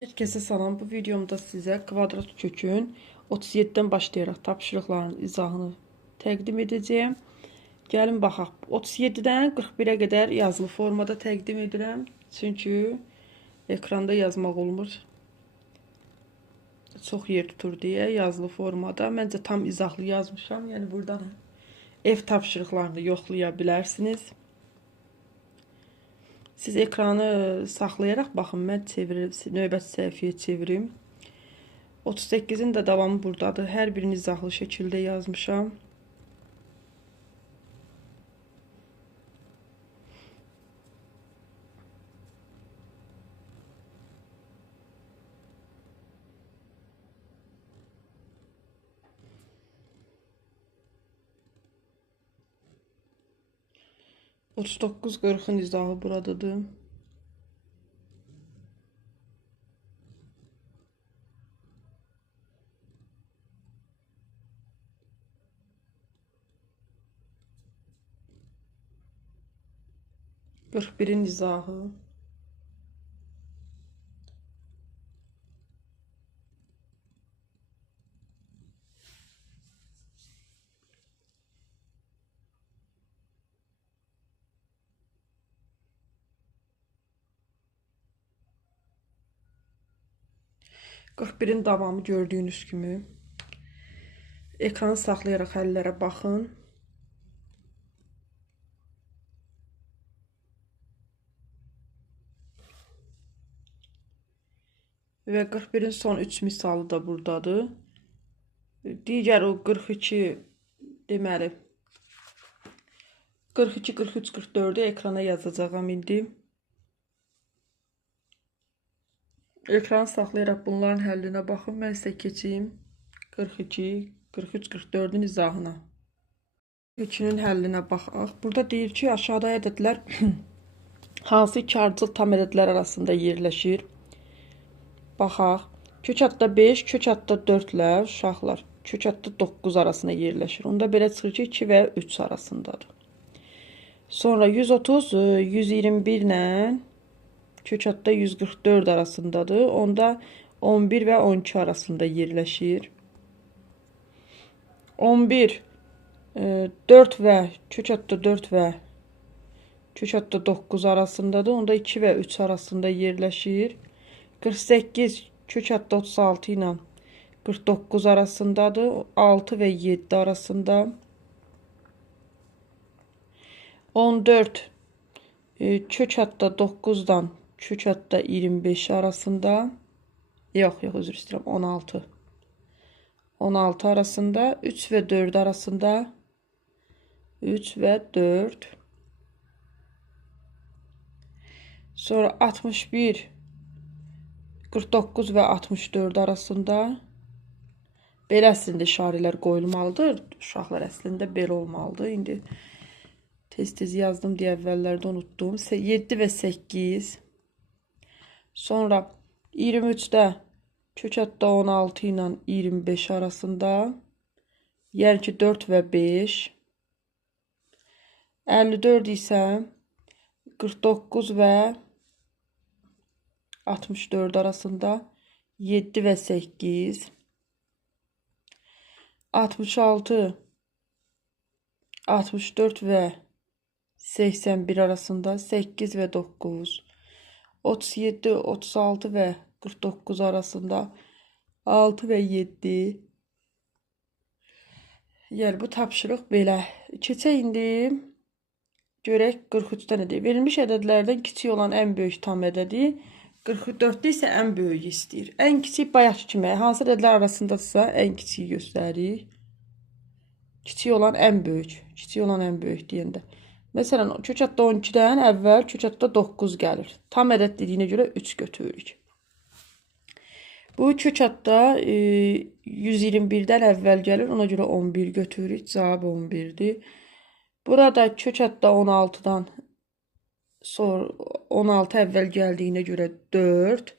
Herkese salam. Bu videomda sizə kvadrat kökün 37-dən başlayaraq tapşırıqların izahını təqdim edəcəyim. Gəlin baxaq. 37-dən 41-ə qədər yazılı formada təqdim edirəm. Çünki ekranda yazmaq olmur. Çox yer tutur deyə yazılı formada. Məncə tam izahlı yazmışam. Yəni buradan ev tapşırıqlarını yoxlaya bilərsiniz. Siz ekranı saxlayaraq baxın, mən növbəti səhifəyə çevirim. 38-in də davamı buradadır. Hər birini izahlı şəkildə yazmışam. Otuz doqquz 40-ın izahı buradadır. Qırx birin izahı. Qırx birin davamı gördüyünüz kimi. Ekranı saxlayaraq həllərə baxın. Və 41-in son 3 misalı da buradadır. Digər o 42 deməli 42, 43, 44-ü ekrana yazacağam indi. Ekranı saxlayaraq bunların həllinə baxın. Mən sizə keçeyim 42, 43, 44-ün izahına. 2-nin həllinə baxaq. Burada deyir ki, aşağıda ədədlər hansı iki ardıcıl tam ədədlər arasında yerləşir? Baxaq. Kök adda 5, kök adda 4 ilə uşaqlar kök adda 9 arasında yerləşir. Onda belə çıxır ki, 2 və 3 arasındadır. Sonra 130, 121 ilə kök adda 144 arasındadır. Onda 11 və 12 arasında yerləşir. 11, 4 və kök adda 4 və kök adda 9 arasındadır. Onda 2 və 3 arasında yerləşir. 48 kök adda 36 ilə 49 arasındadır. 6 və 7 arasında. 14 kök adda 9-dan kök adda 25 arasında. Yox, üzr istəyirəm, 16. 16 arasında. 3 və 4 arasında. 3 və 4. Sonra 61 49 və 64 arasında. Belə əslində işarələr qoyulmalıdır. Uşaqlar əslində belə olmalıdır. İndi tez-tez yazdım deyə əvvəllərdə unutdum. 7 və 8. Sonra 23-də kök adda 16 ilə 25 arasında. Yəni ki 4 və 5. 54 isə 49 və 64 arasında. 7 və 8. 66 64 və 81 arasında. 8 və 9. 37 36 və 49 arasında. 6 və 7. Yəni bu tapşırıq belə. Keçək indi görək 43-dən nə deyir. Verilmiş ədədlərdən kiçik olan ən böyük tam ədədi, 44-də isə ən böyüyü istəyir. Ən kiçik bayaqki kimi hansı ədədlər arasındadırsa ən kiçiyi göstərir. Kiçik olan ən böyük. Kiçik olan ən böyük deyəndə. Məsələn, kök adda 12-dən əvvəl kök adda 9 gəlir. Tam ədəd dediyinə görə 3 götürürük. Bu kök adda 121-dən əvvəl gəlir. Ona görə 11 götürürük. Cavab 11-dir. Burada kök adda 16-dan sonra 16 əvvəl gəldiyinə görə 4.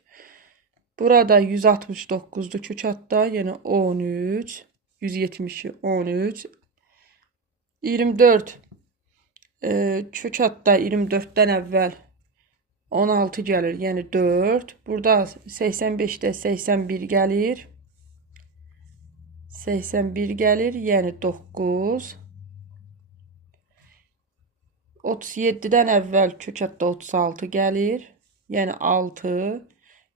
Burada 169-dur kök adda. Yəni 13. 170, 13. 24 kök adda 24-dən əvvəl 16 gəlir, yəni 4. Burada 85-də 81 gəlir. 81 gəlir, yəni 9. 37-dən əvvəl kök hətdə 36 gəlir, yəni 6.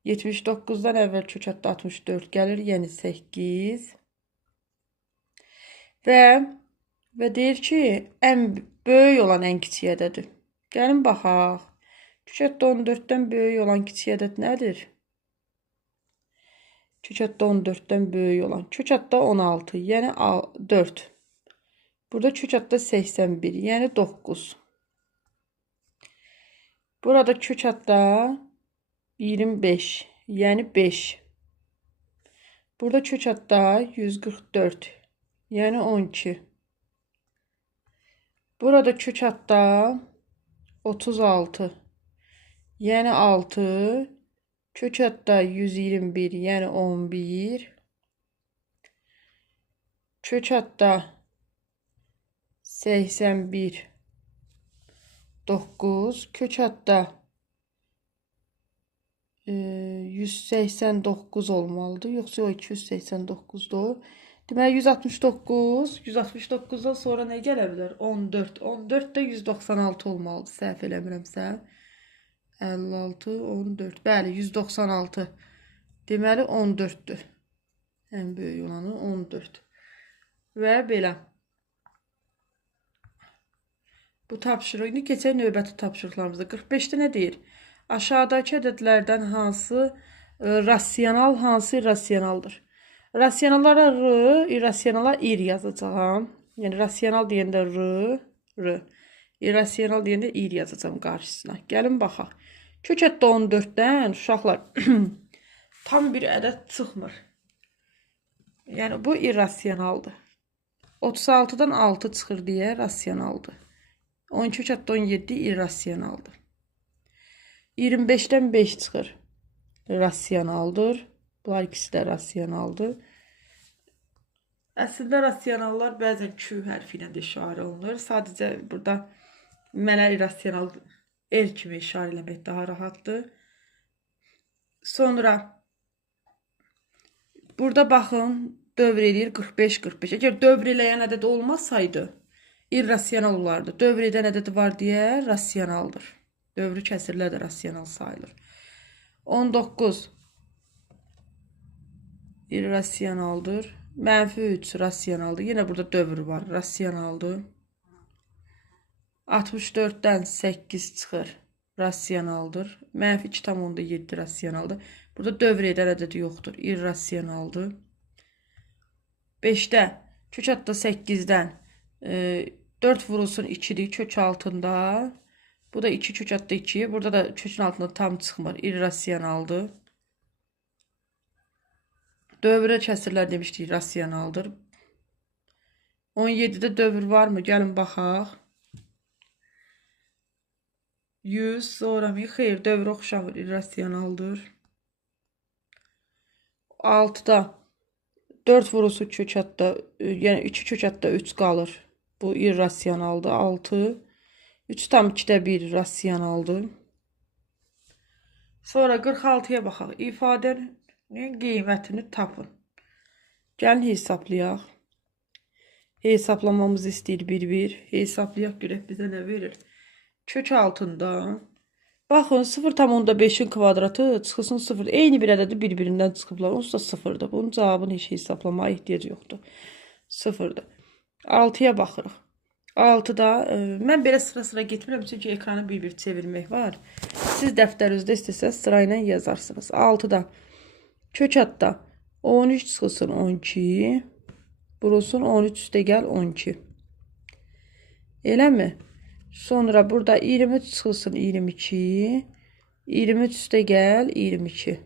79-dan əvvəl kök hətdə 64 gəlir, yəni 8. Və deyir ki, ən böyük olan ən kiçik ədədir. Gəlin baxaq. Kök hətdə 14-dən böyük olan kiçik ədəd nədir? Kök hətdə 14-dən böyük olan. Kök hətdə 16, yəni 4. Burada kök hətdə 81, yəni 9. Burada kök hətdə 25, yəni 5. Burada kök hətdə 144, yəni 12. Burada kök hətdə 36, yəni 6. Kök hətdə 121, yəni 11. Kök hətdə 81, 9. Kök hətdə 189 olmalıdır. Yoxsa o 289'dur. Deməli 169. 169'dan sonra nə gələ bilər? 14. 14 də 196 olmalıdır. Səhv eləmirəmsə. 56, 14. Bəli, 196. Deməli 14'dür. Ən böyük olanı 14. Və belə. Bu tapşırıq. İndi keçək növbəti tapşırıqlarımızda. 45'də nə deyir? Aşağıdakı ədədlərdən hansı rasional, hansı irrasionaldır? Rasionallara r, irrasionala ir yazacağam. Yəni rasional deyəndə r. İrrasional deyəndə ir yazacağam qarşısına. Gəlin baxaq. Kök hətdə 14'dən uşaqlar tam bir ədəd çıxmır. Yəni bu irrasionaldır. 36'dan 6 çıxır deyə rasionaldır. 12 kök hətdə 17 irrasionaldır. 25'dən 5 çıxır. Rasionaldır. Bunlar ikisi də rasionaldır. Əslində rasionallar bəzən Q hərfi ilə də işarə olunur. Sadəcə burada mənə irrasional R kimi işarə eləmək daha rahatdır. Sonra burada baxın, dövr edir 45-45. Əgər dövr eləyən ədəd olmasaydı, irrasional olardı. Dövr edən ədədi var deyə rasionaldır. Dövrü kəsirlər də rasional sayılır. 19 irrasionaldır. -3 rasionaldır. Yenə burada dövr var. Rasionaldır. 64'dən 8 çıxır. Rasionaldır. -2,7 rasionaldır. Burada dövr edən ədədi yoxdur. İrrasionaldır. 5'də kök hətdə 8'dən 4 vurulsun 2'dir kök altında. Bu da 2 kök hətdə 2. Burada da kökün altında tam çıxmır. İrrasionaldır. Dövrə kəsirlər demişdik, rasionaldır. 17'də dövr var mı? Gəlin baxaq. 100 sonra mı? Xeyr, dövr oxşamır, irrasionaldır. 6'da 4 vurulsun kök hətdə, yəni 2 kök hətdə 3 qalır. Bu irrasionaldır. 6. 3,2'də 1 rasionaldır. Sonra 46'ya baxaq. İfadənin qiymətini tapın. Gəlin hesablayaq. Hesablamamızı istəyir bir-bir. Hesablayaq görək bizə nə verir. Kök altında. Baxın 0,5'in kvadratı çıxılsın 0. Eyni bir ədədi bir-birindən çıxıblar. Onsuz da 0'dır. Bunun cavabını heç hesablamaya ehtiyac yoxdur. 0'dır. 6'ya baxırıq. 6'da mən belə sıra-sıra getmirəm çünki ekranı bir-bir çevirmək var. Siz dəftərinizdə istəsəz sırayla yazarsınız. 6'da kök hətdə 13 çıxılsın 12. Vurulsun 13 üstə gəl 12. Eləmi? Sonra burada 23 çıxılsın 22. 23 üstə gəl 22.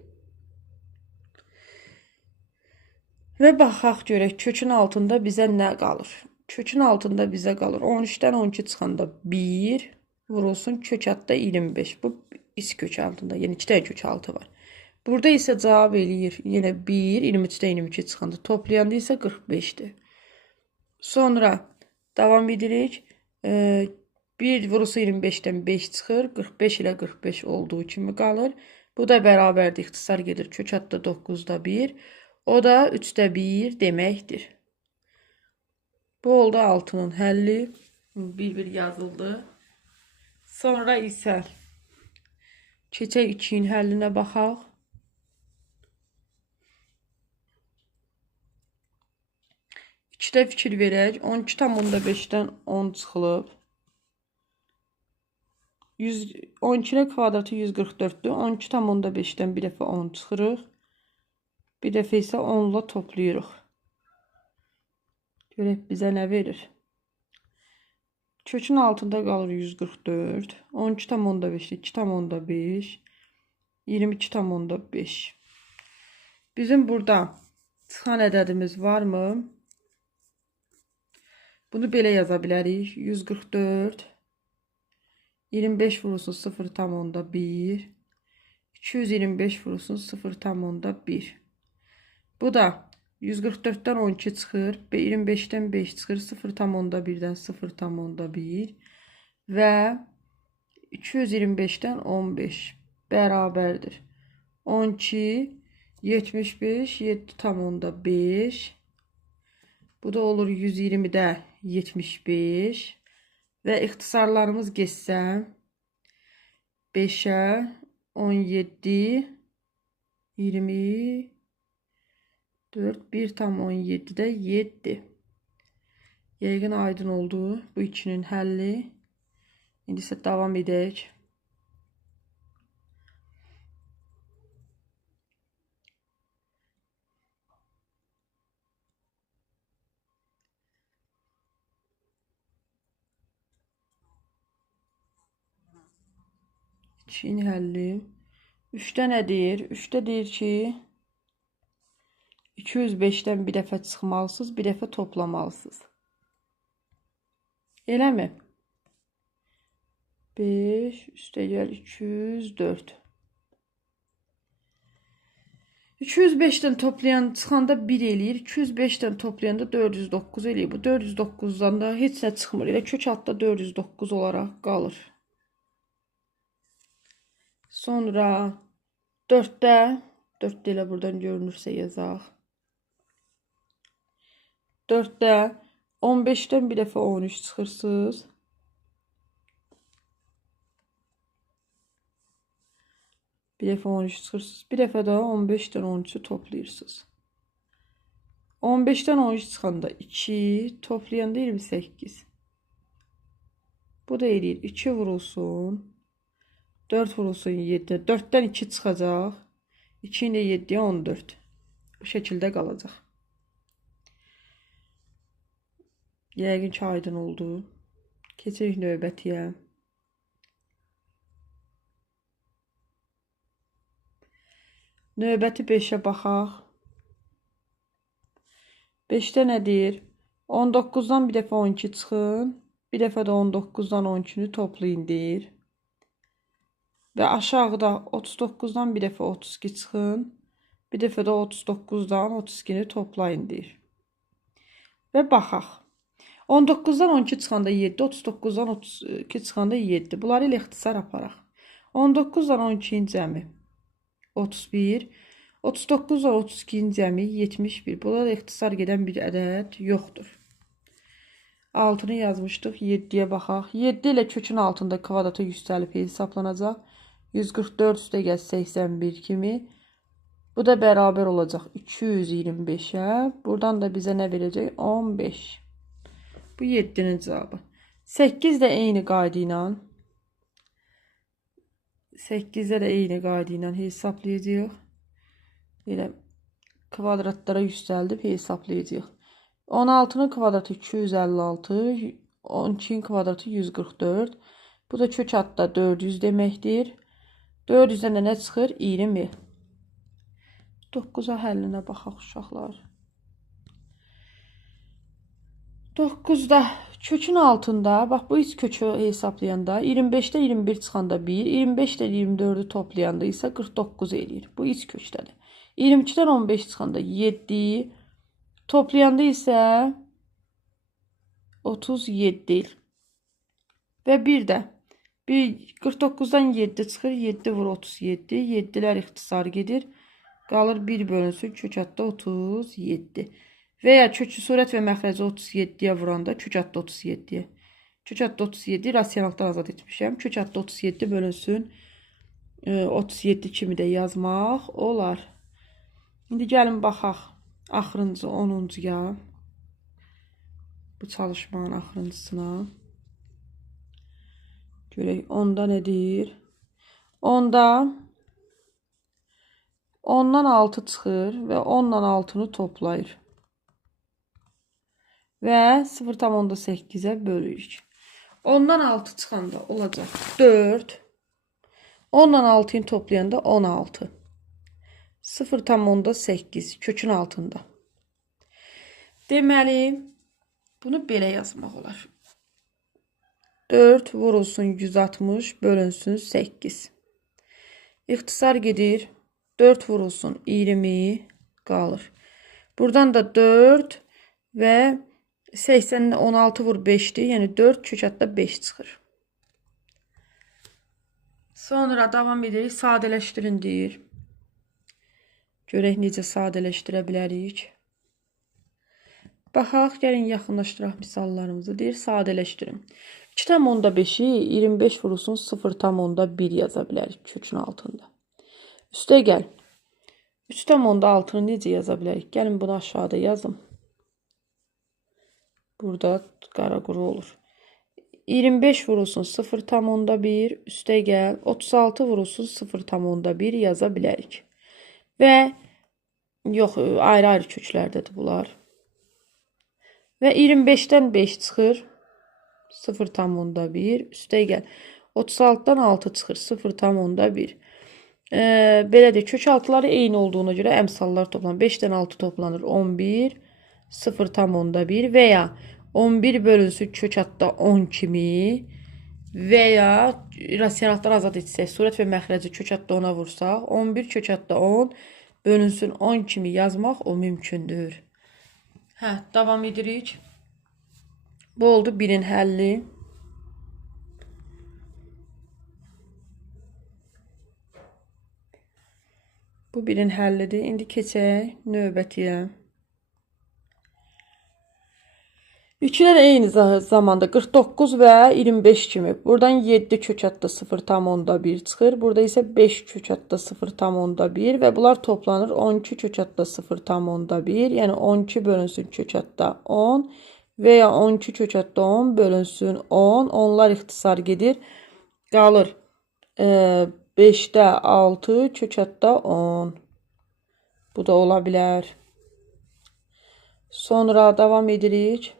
Və baxaq görək kökün altında bizə nə qalır? Kökün altında bizə qalır. 13'dən 12 çıxanda 1 vurulsun kök hətdə 25. Bu is kök altında. Yəni 2 dənə kök altı var. Burada isə cavab eləyir. Yenə 1, 23'də 22 çıxanda. Toplayanda isə 45'dir. Sonra davam edirik. 1 vurulsa 25'dən 5 çıxır. 45 ilə 45 olduğu kimi qalır. Bu da bərabərdir. İxtisar gedir. Kök adda 9'da 1. O da 3'də 1 deməkdir. Bu oldu 6'nın həlli. Bir yazıldı. Sonra isə keçək 2'nin həllinə baxaq. 2'də fikir verək. 12,5'dən 10 çıxılıb. 12'nin kvadratı 144'dür. 12,5'dən bir dəfə 10 çıxırıq. Bir dəfə isə 10 ilə toplayırıq. Görək bizə nə verir. Kökün altında qalır 144. 12,5, 2,5, 22,5. Bizim burada çıxan ədədimiz varmı? Bunu belə yaza bilərik. 144, 25 vurulsun 0,1, 225 vurulsun 0,1. Bu da 144'dən 12 çıxır və 25'dən 5 çıxır. 0,1'dən 0,1 və 225'dən 15 bərabərdir. 12, 75, 7,5. Bu da olur 120'də 75 və ixtisarlarımız geçsə 5'ə 17, 20, 4, 1,17'də 7. Yəqin aydın oldu bu ikinin həlli. İndi isə davam edək. İkinin həlli. 3'də nə deyir? 3'də deyir ki 205'dən bir dəfə çıxmalısınız, bir dəfə toplamalısınız. Eləmi? 5 üstəgəl 204. 205'dən toplayan çıxanda 1 eləyir. 205'dən toplayanda 409 eləyir. Bu 409'dan da heç nə çıxmır. Elə kök altda 409 olaraq qalır. Sonra 4'də elə buradan görünürsə yazaq. 4'də 15'dən bir dəfə 13 çıxırsınız. Bir dəfə 13 çıxırsınız. Bir dəfə də 15'dən 13'ü toplayırsınız. 15'dən 13 çıxanda 2, toplayanda 28. Bu da eləyir 2 vurulsun 4 vurulsun 7. 4'dən 2 çıxacaq. 2 ilə 7'yə 14. Bu şəkildə qalacaq. Yəqin ki aydın oldu. Keçirik növbətiyə. Növbəti 5'ə baxaq. 5'də nə deyir? 19'dan bir dəfə 12 çıxın. Bir dəfə də 19'dan 12'ni toplayın deyir. Və aşağıda 39'dan bir dəfə 32 çıxın. Bir dəfə də 39'dan 32'ni toplayın deyir. Və baxaq. 19'dan 12 çıxanda 7, 39'dan 32 çıxanda 7. Bunları ilə ixtisar aparaq. 19'dan 12'nin cəmi 31, 39'dan 32'nin cəmi 71. Burada da ixtisar gedən bir ədəd yoxdur. 6'nı yazmışdıq. 7'yə baxaq. 7 ilə kökün altında kvadrata yüksəlib hesablanacaq. 144 üstə gəl 81 kimi. Bu da bərabər olacaq 225'ə. Buradan da bizə nə verəcək? 15. Bu 7'nin cavabı. 8 də eyni qayda ilə 8'də də eyni qayda ilə hesablayacağıq. Elə kvadratlara yüksəldib hesablayacağıq. 16'nın kvadratı 256, 12'nin kvadratı 144. Bu da kök adda 400 deməkdir. 400'dən nə çıxır? 20. 9'a həllinə baxaq uşaqlar. 9'da kökün altında, bax bu iç kökü hesablayanda 25'də 21 çıxanda 1, 25'də 24'ü toplayanda isə 49 eləyir. Bu iç kökdədir. 22'dən 15 çıxanda 7, toplayanda isə 37. Və bir də 49-dan 7 çıxır. 7 vur 37. 7-lər ixtisar gedir. Qalır 1 bölünsün kök həddə 37. Və ya kökü surət və məxrəci 37-yə vuranda kök həddə 37-yə. Kök həddə 37 rasionaldan azad etmişəm. Kök həddə 37 bölünsün 37 kimi də yazmaq olar. İndi gəlin baxaq axırıncı 10-cuya. Bu çalışmanın axırıncısına. Görək 10-da nədir? 10-da 10-dan 6 çıxır və 10-dan 6-nı toplayır. Və 0,8-ə bölürük. 10-dan 6 çıxanda olacaq 4. 10-dan 6-nı toplayanda 16. 0,8 kökün altında. Deməli, bunu belə yazmaq olar. 4 vurulsun 160 bölünsün 8. İxtisar gedir. 4 vurulsun 20 qalır. Buradan da 4 və 80-də 16 vur 5'dir. Yəni 4 kök həddə 5 çıxır. Sonra davam edirik. Sadələşdirin deyir. Görək necə sadələşdirə bilərik. Baxaq, gəlin yaxınlaşdıraq misallarımızı. Deyir, sadələşdirin. 2,5'i 25 vurulsun 0,1 yaza bilərik kökün altında. Üstə gəl. 3,6'nı necə yaza bilərik? Gəlin bunu aşağıda yazım. Burada qara quru olur. 25 vurulsun 0,1. Üstə gəl. 36 vurulsun 0,1 yaza bilərik. Və yox, ayrı-ayrı köklərdədir bunlar. Və 25-dən 5 çıxır. 0,1. Üstə gəl. 36-dan 6 çıxır. 0,1. Belədir. Kök altıları eyni olduğuna görə əmsallar toplanır. 5-dən 6 toplanır. 11. 0,1 və ya 11 bölünsün kök həddə 10 kimi və ya rasionaldan azad etsək, surət və məxrəci kök həddə 10-a vursaq, 11 kök həddə 10 bölünsün 10 kimi yazmaq o mümkündür. Davam edirik. Bu oldu 1-in həlli. Bu 1-in həllidir. İndi keçək növbətiyə. İkilər eyni zamanda 49 və 25 kimi. Buradan 7 kök həddə 0,1 çıxır. Burada isə 5 kök həddə 0,1 və bunlar toplanır 12 kök həddə 0,1. Yəni 12 bölünsün kök həddə 10 və ya 12 kök həddə 10 bölünsün 10. Onlar ixtisar gedir. Qalır 5-də 6 kök həddə 10. Bu da ola bilər. Sonra davam edirik.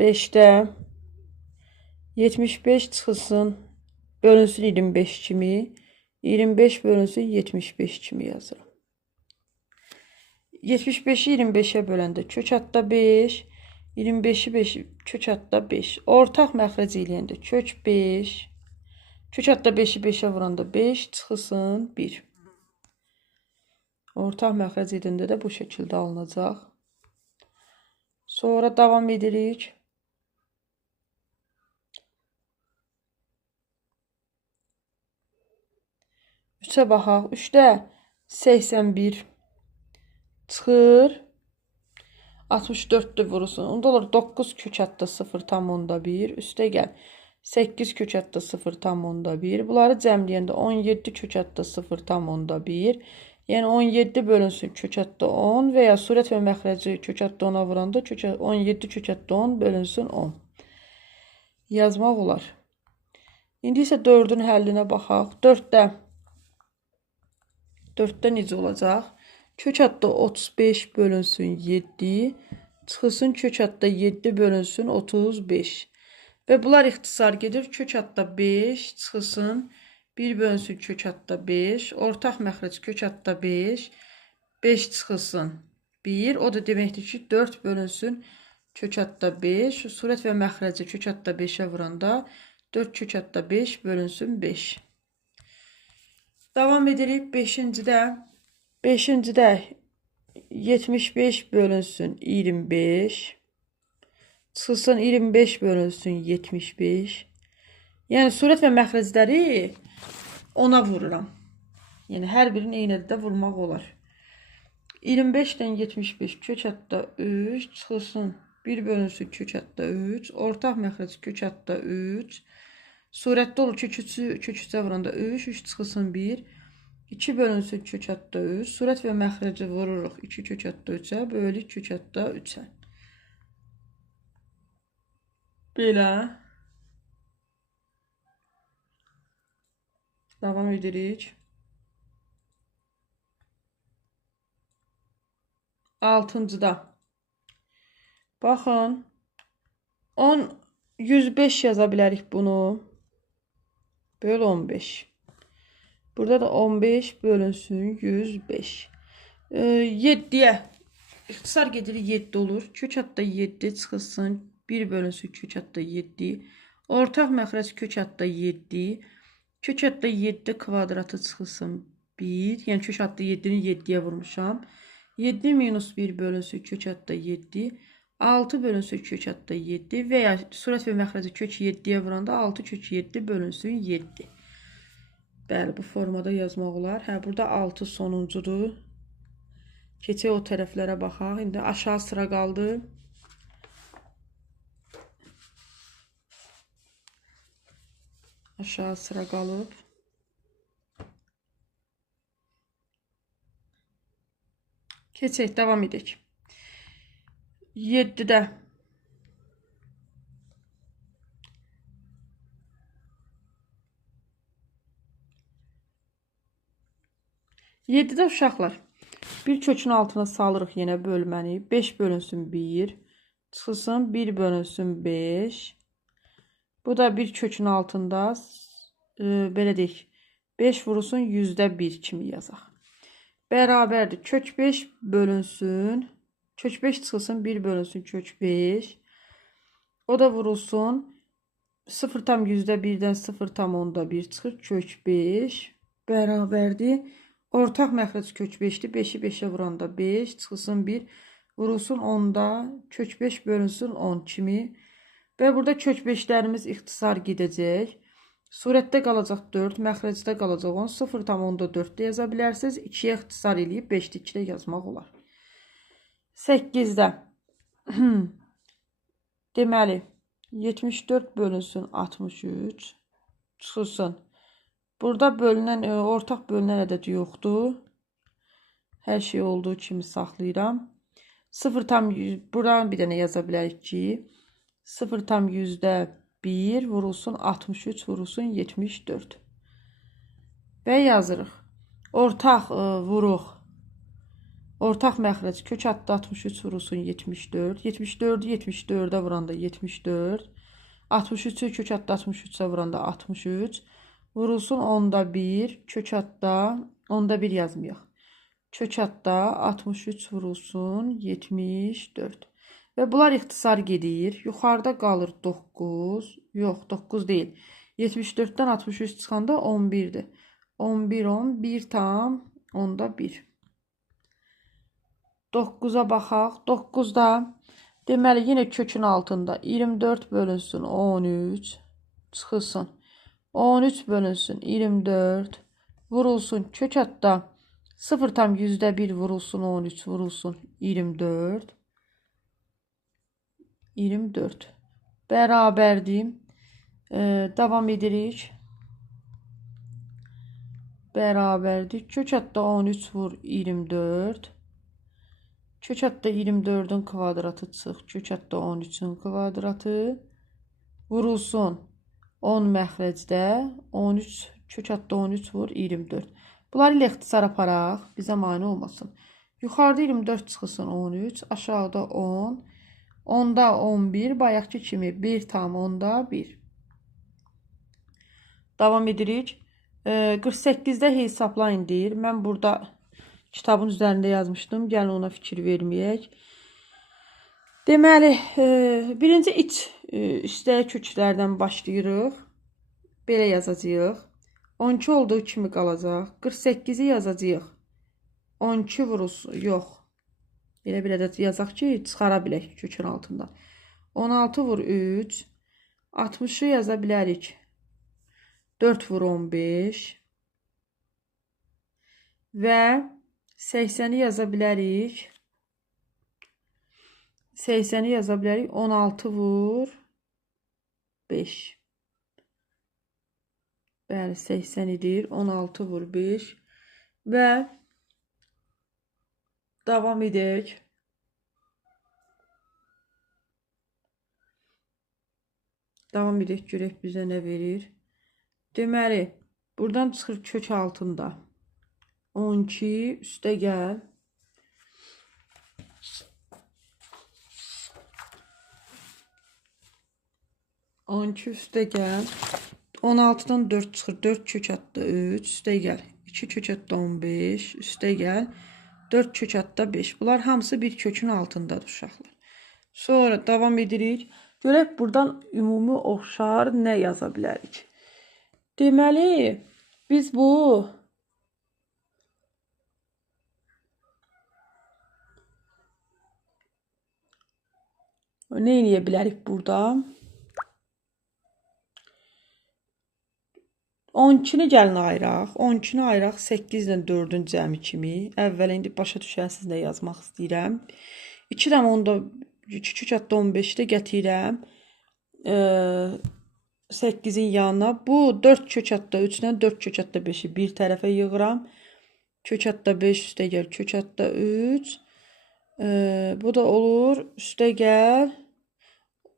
5'də 75 çıxılsın, bölünsün 25 kimi, 25 bölünsün 75 kimi yazırım. 75'i 25'e böləndə kök həddə 5, 25'i kök həddə 5. Ortaq məxrəc eləyəndə kök 5, kök həddə 5'i 5'e vuranda 5 çıxılsın 1. Ortaq məxrəc edəndə də bu şəkildə alınacaq. Sonra davam edirik. 3'ə baxaq. 3'də 81 çıxır. 64'də vurulsun. Onda olur 9 kök həddə 0,1. Üstə gəl. 8 kök həddə 0,1. Bunları cəmləyəndə 17 kök həddə 0,1. Yəni 17 bölünsün kök həddə 10 və ya surət və məxrəci kök həddə 10-a vuranda 17 kök həddə 10 bölünsün 10. Yazmaq olar. İndi isə 4'ün həllinə baxaq. 4'də necə olacaq? Kök həddə 35 bölünsün 7. Çıxılsın kök həddə 7 bölünsün 35. Və bunlar ixtisar gedir. Kök həddə 5 çıxılsın 1 bölünsün kök həddə 5. Ortaq məxrəc kök həddə 5. 5 çıxılsın 1. O da deməkdir ki 4 bölünsün kök həddə 5. Surət və məxrəci kök həddə 5'ə vuranda 4 kök həddə 5 bölünsün 5. Davam edirik 5-cidə. 5-cidə 75 bölünsün 25. Çıxsın 25 bölünsün 75. Yəni surət və məxrəcləri ona vururam. Yəni hər birini eyni ədədə vurmaq olar. 25-dən 75 kök ətdə 3 çıxsın 1 bölünsün kök ətdə 3. Ortaq məxrəc kök ətdə 3. Surətdə olur kök 3-ə vuranda 3 çıxsın 1. 2 bölünsün kök ətdə 3. Surət və məxrəci vururuq 2 kök ətdə 3-ə bölük kök ətdə 3-ə. Belə. Davam edirik. 6-cıda. Baxın. 105 yaza bilərik bunu. Böl 15. Burada da 15 bölünsün 105. 7'yə. İxtisar gedirik 7 olur. Kök ətdə 7 çıxılsın. 1 bölünsün kök ətdə 7. Ortaq məxrəc kök ətdə 7. Kök ətdə 7 kvadratı çıxılsın 1. Yəni kök ətdə 7-ni 7-yə vurmuşam. 7 minus 1 bölünsün kök ətdə 7. 6 bölünsün kök ətdə 7. Və ya surət və məxrəci kök 7-yə vuranda 6 kök 7 bölünsün 7. Bəli, bu formada yazmaq olar. Hə, burada 6 sonuncudur. Keçək o tərəflərə baxaq. İndi aşağı sıra qaldı. Aşağı sıra qalıb. Keçək, davam edək. 7-də. 7-də uşaqlar. Bir kökün altına salırıq yenə bölməni. 5 bölünsün 1. Çıxılsın 1 bölünsün 5. Bu da bir kökün altında belə deyək. 5 vurulsun %1 kimi yazaq. Bərabərdir. Kök 5 bölünsün. Kök 5 çıxılsın 1 bölünsün kök 5. O da vurulsun. 0,1'dən 0,1 çıxır. Kök 5 bərabərdir. Ortaq məxrəc kök 5'dir. 5'i 5'ə vuranda 5 çıxılsın 1. Vurulsun 10'da. Kök 5 bölünsün 10 kimi. Və burada kök 5'lərimiz ixtisar gedəcək. Surətdə qalacaq 4. Məxrəcdə qalacaq 10. 0,4 yaza bilərsiniz. 2'yə ixtisar eləyib 5'də 2'də yazmaq olar. 8'də. Deməli. 74 bölünsün 63. Çıxılsın. Burada bölünən, ortaq bölünən ədəd yoxdur. Hər şey olduğu kimi saxlayıram. 0,100, buradan bir dənə yaza bilərik ki, 0,1 vurulsun 63 vurulsun 74. Və yazırıq. Ortaq vuruq. Ortaq məxrəc kök ətdə 63 vurulsun 74. 74'ü 74'ə vuranda 74. 63'ü kök ətdə 63'ə vuranda 63. Vurulsun 10'da 1. Kök ətdə 10'da 1 yazmayaq. Kök ətdə 63 vurulsun 74. Və bunlar ixtisar gedir. Yuxarıda qalır 9. Yox, 9 deyil. 74'dən 63 çıxanda 11'dir. 11, 10, 1 tam 10'da 1. 9'a baxaq. 9'da deməli yenə kökün altında 24 bölünsün 13 çıxılsın. 13 bölünsün 24 vurulsun kök ətdə 0,1 vurulsun 13 vurulsun 24. 24 bərabərdir. Davam edirik. Bərabərdir. Kök ətdə 13 vur 24. Kök ətdə 24'ün kvadratı çıx. Kök ətdə 13'ün kvadratı vurulsun 10 məxrəcdə 13 kök ətdə 13 vur 24. Bunları ilə ixtisar aparaq. Bizə mane olmasın. Yuxarıda 24 çıxılsın 13. Aşağıda 10. 10'da 11. Bayaqki kimi 1 tam 10'da 1. Davam edirik. 48'də hesablayın deyir. Mən burada kitabın üzərində yazmışdım. Gəlin ona fikir verməyək. Deməli, birinci iç üstəyə köklərdən başlayırıq. Belə yazacağıq. 12 olduğu kimi qalacaq. 48'i yazacağıq. 12 vurulsun, yox. Elə bir ədəd yazaq ki, çıxara bilək kökün altından. 16 vur 3. 60'ı yaza bilərik. 4 vur 15. Və 80'i yaza bilərik. 80'i yaza bilərik. 16 vur 5. Bəli, 80 edir. 16 vur 5. Və davam edək. Davam edək, görək bizə nə verir. Deməli, buradan çıxır kök altında. 12 üstə gəl. 12 üstə gəl. 16'dan 4 çıxır. 4 kök atdı 3. Üstə gəl. 2 kök atdı 15. Üstə gəl. 4 kök atdı 5. Bunlar hamısı bir kökün altındadır uşaqlar. Sonra davam edirik. Görək buradan ümumi oxşar nə yaza bilərik. Deməli, biz bu nə eləyə bilərik burada? 12'ni gəlin ayıraq. 12'ni ayıraq 8 ilə 4'ün cəmi kimi. Əvvəl indi başa düşəsiniz nə yazmaq istəyirəm. 2 dəm onda 2 kök atdı 15'də gətirəm. 8'in yanına. Bu 4 kök atdı 3 ilə 4 kök atdı 5'i bir tərəfə yığıram. Kök atdı 5 üstə gəl. Kök atdı 3. Bu da olur. Üstə gəl.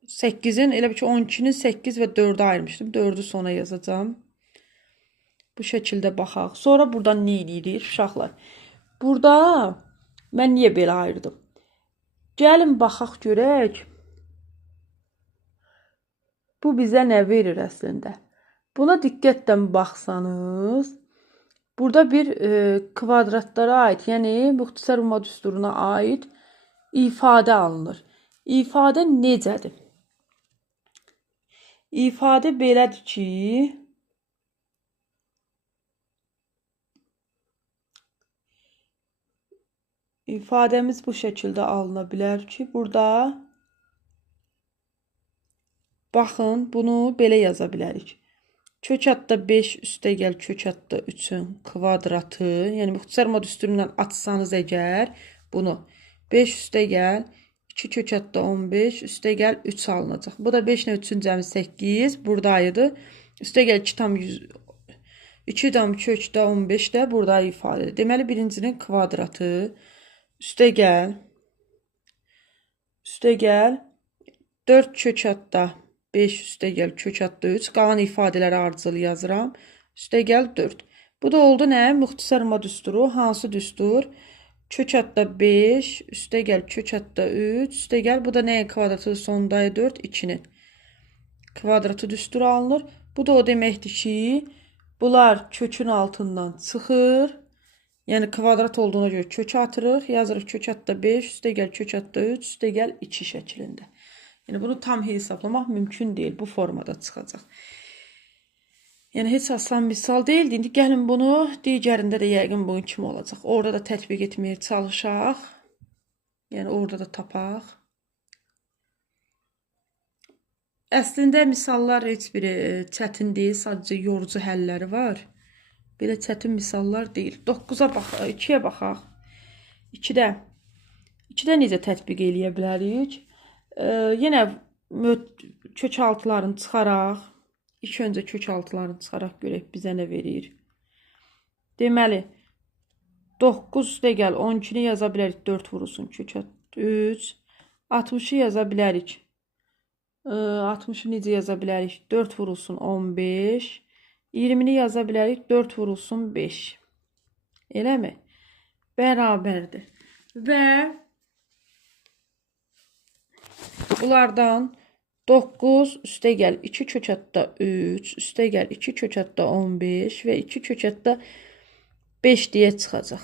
8'in elə bir ki 12'nin 8 və 4'ü ayırmışdım. 4'ü sona yazacağım. Bu şəkildə baxaq. Sonra buradan nə edirik uşaqlar? Burada mən niyə belə ayırdım? Gəlin baxaq görək. Bu bizə nə verir əslində? Buna diqqətlə baxsanız, burada bir kvadratlara aid, yəni müxtəsər umma düsturuna aid ifadə alınır. İfadə necədir? İfadə belədir ki, İfadəmiz bu şəkildə alına bilər ki, burada baxın, bunu belə yaza bilərik. Kök atda 5 üstə gəl kök atda 3'ün kvadratı, yəni müxtəsər umma düsturundan açsanız əgər bunu 5 üstə gəl 2 kök atda 15 üstə gəl 3 alınacaq. Bu da 5 ilə 3'ün cəmi 8 buradaydı. Üstə gəl 2 tam 100 2 tam kökdə 15 də burada ifadədir. Deməli birincinin kvadratı üstə gəl. Üstə gəl. 4 kök atda 5 üstə gəl kök atda 3. Qalan ifadələri ardıcıl yazıram. Üstə gəl 4. Bu da oldu nə? Müxtəsər umma düsturu. Hansı düstur? Kök atda 5 üstə gəl kök atda 3. Üstə gəl. Bu da nəyin kvadratı? Sonda 4 2'nin kvadratı düsturu alınır. Bu da o deməkdir ki, bunlar kökün altından çıxır. Yəni kvadrat olduğuna görə kök atırıq. Yazırıq kök atda 5, üstə gəl kök atda 3, üstə gəl 2 şəklində. Yəni bunu tam hesablamaq mümkün deyil. Bu formada çıxacaq. Yəni heç asan misal deyildi. İndi gəlin bunu digərində də yəqin bunun kimi olacaq. Orada da tətbiq etməyə çalışaq. Yəni orada da tapaq. Əslində misallar heç biri çətin deyil. Sadəcə yorucu həlləri var. Belə çətin misallar deyil. 9'a baxaq, 2'yə baxaq. 2'də necə tətbiq eləyə bilərik? Yenə kök altılarını çıxaraq. İlk öncə kök altılarını çıxaraq görək bizə nə verir. Deməli 9 üstə gəl 12'ni yaza bilərik 4 vurulsun kök 3. 60'ı yaza bilərik. 60'ı necə yaza bilərik? 4 vurulsun 15. 20'ni yaza bilərik 4 vurulsun 5. Eləmi? Bərabərdir. Və bunlardan 9 üstə gəl 2 kök atda 3, üstə gəl 2 kök atda 15 və 2 kök atda 5 deyə çıxacaq.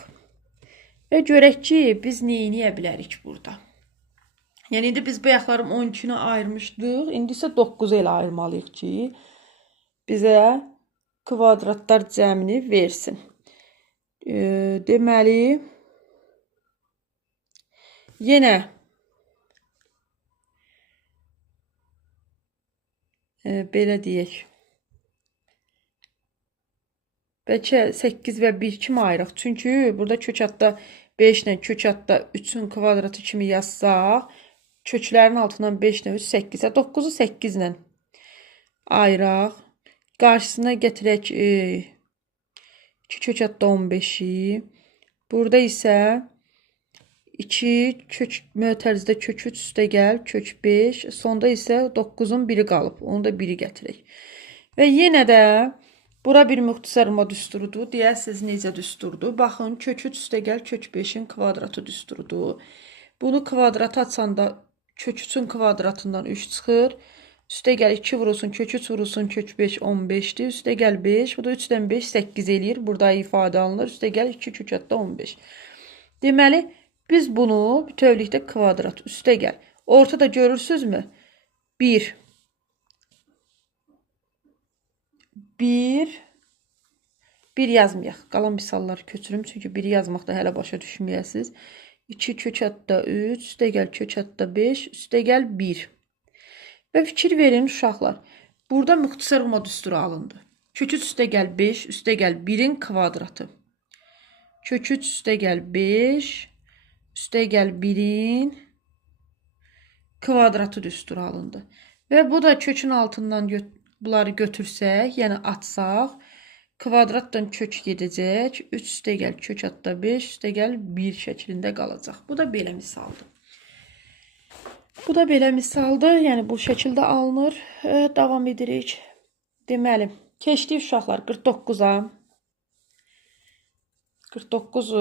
Və görək ki, biz nə edə bilərik burada. Yəni indi biz bayaqlarım 12'ni ayırmışdıq. İndi isə 9 ilə ayırmalıyıq ki, bizə kvadratlar cəmini versin. Deməli Yenə belə deyək. Bəlkə 8 və 1 kimi ayıraq. Çünki burada kök adda 5 ilə kök adda 3-ün kvadratı kimi yazsaq, köklərin altından 5 ilə 3 8. 9-u 8 ilə ayıraq. Qarşısına gətirək 2 kök adda 15-i. Burada isə 2 kök mötərizdə kök 3 üstə gəl, kök 5. Sonda isə 9-un 1-i qalıb. Onu da 1-i gətirək. Və yenə də bura bir müxtəsarlama düsturudur. Deyəsiniz necə düsturdur? Baxın, kök 3 üstə gəl, kök 5-in kvadratı düsturudur. Bunu kvadrata açanda kök 3-ün kvadratından 3 çıxır. Üstə gəl 2 vurulsun, kök 3 vurulsun, kök 5 15-dir. Üstə gəl 5, bu da 3-dən 5 8 eləyir. Burada ifadə alınır. Üstə gəl 2 kök adda 15. Deməli, biz bunu bütövlükdə kvadrat üstə gəl. Ortada görürsünüzmü? 1 1 yazmayaq. Qalan misalları köçürüm. Çünki 1-i yazmaqda hələ başa düşməyəsiniz. 2 kök adda 3, üstə gəl kök adda 5, üstə gəl 1. Və fikir verin uşaqlar. Burada müxtəsarlama düsturu alındı. Kök 3 üstə gəl 5, üstə gəl 1-in kvadratı. Kök 3 üstə gəl 5, üstə gəl 1-in kvadratı düsturu alındı. Və bu da kökün altından bunları götürsək, yəni atsaq, kvadratdan kök gedəcək. 3 üstə gəl kök adda 5, üstə gəl 1 şəklində qalacaq. Bu da belə misaldır. Bu da belə misaldır. Yəni bu şəkildə alınır. Davam edirik. Deməli, keçdik uşaqlar 49-a. 49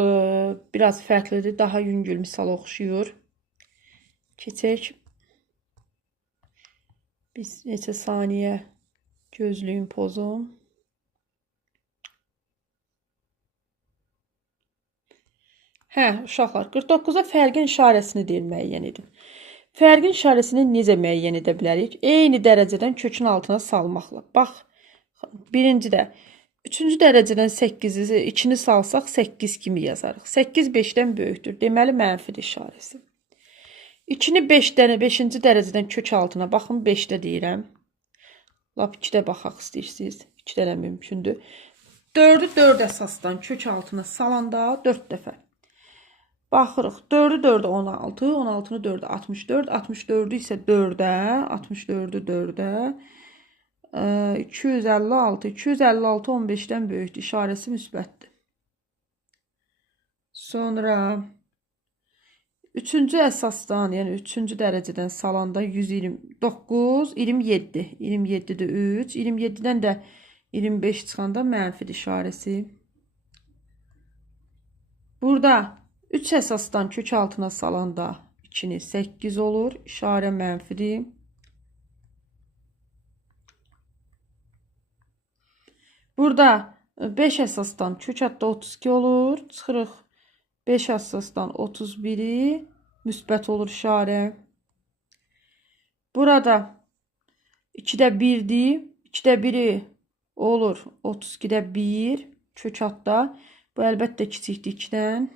biraz fərqlidir. Daha yüngül misala oxşuyur. Keçək. Biz neçə saniyə gözlüyün pozum. Uşaqlar 49-a fərqin işarəsini deyil müəyyən edin. Fərqin işarəsini necə müəyyən edə bilərik? Eyni dərəcədən kökün altına salmaqla. Bax, birincidə 3-cü dərəcədən 8-i 2-ni salsaq 8 kimi yazarıq. 8 5-dən böyükdür. Deməli mənfidir işarəsi. 2-ni 5-ci dərəcədən kök altına baxın 5-də deyirəm. Lap 2-də baxaq istəyirsiniz. 2-də də mümkündür. 4-ü 4 əsasdan kök altına salanda 4 dəfə. Baxırıq. 4-ü 4-ə 16, 16-nı 4-ə 64, 64-ü isə 4-ə, 64-ü 4-ə, 256, 256 15-dən böyükdür. İşarəsi müsbətdir. Sonra 3-cü əsasdan, yəni 3-cü dərəcədən salanda 129, 27. 27-də 3, 27-dən də 25 çıxanda mənfidir işarəsi. Burada 3 əsasdan kök altına salanda 2-ni 8 olur. İşarə mənfidir. Burada 5 əsasdan kök adda 32 olur. Çıxırıq 5 əsasdan 31-i müsbət olur işarə. Burada 2-də 1-dir. 2-də 1-i olur 32-də 1 kök adda. Bu əlbəttə kiçikdir 2-dən.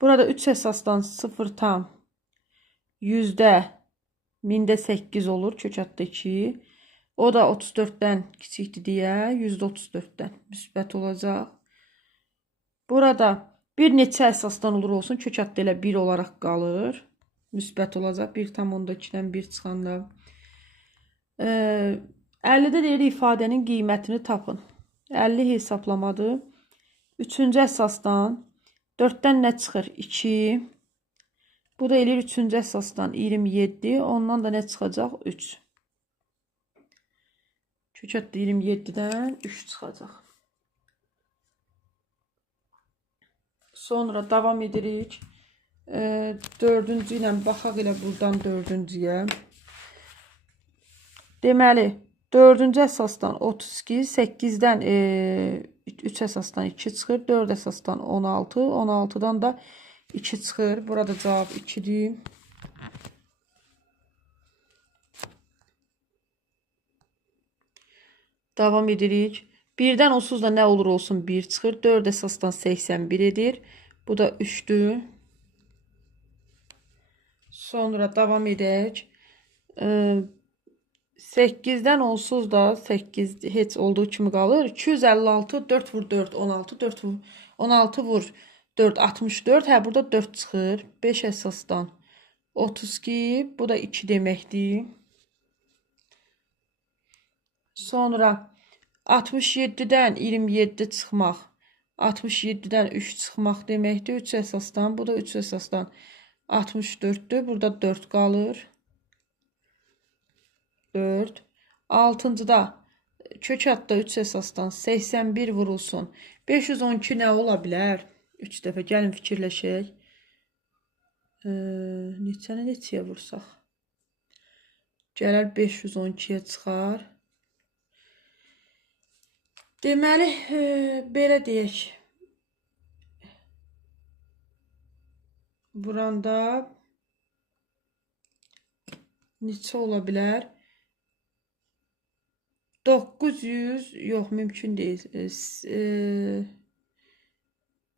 Burada 3 əsasdan 0 tam 100-də 1000-də 8 olur kök adda 2. O da 34-dən kiçikdir deyə 134-dən müsbət olacaq. Burada bir neçə əsasdan olur olsun kök adda elə 1 olaraq qalır. Müsbət olacaq. 1,2-dən 1 çıxanda. 50-də deyir ifadənin qiymətini tapın. 50 hesablamadır. 3-cü əsasdan 4-dən nə çıxır? 2. Bu da eləyir 3-cü əsasdan 27. Ondan da nə çıxacaq? 3. Kök adda 27-dən 3 çıxacaq. Sonra davam edirik. 4-cü ilə baxaq elə buradan 4-cüyə. Deməli, 4-cü əsasdan 32, 8-dən 3 əsasdan 2 çıxır, 4 əsasdan 16, 16-dan da 2 çıxır. Burada cavab 2-dir. Davam edirik. 1-dən onsuz da nə olur olsun 1 çıxır. 4 əsasdan 81 edir. Bu da 3-dür. Sonra davam edək. 8-dən onsuz da 8 heç olduğu kimi qalır. 256 4 vur 4 16 4 vur 16 vur 4 64. Hə burada 4 çıxır. 5 əsasdan 32. Bu da 2 deməkdir. Sonra 67-dən 27 çıxmaq. 67-dən 3 çıxmaq deməkdir. 3 əsasdan. Bu da 3 əsasdan 64-dür. Burada 4 qalır. 4. 6-da kök adda 3 əsasdan 81 vurulsun. 512 nə ola bilər? 3 dəfə gəlin fikirləşək. Neçəni neçəyə vursaq? Gələr 512-yə çıxar. Deməli, belə deyək. Vuranda neçə ola bilər? 900, yox, mümkün deyil.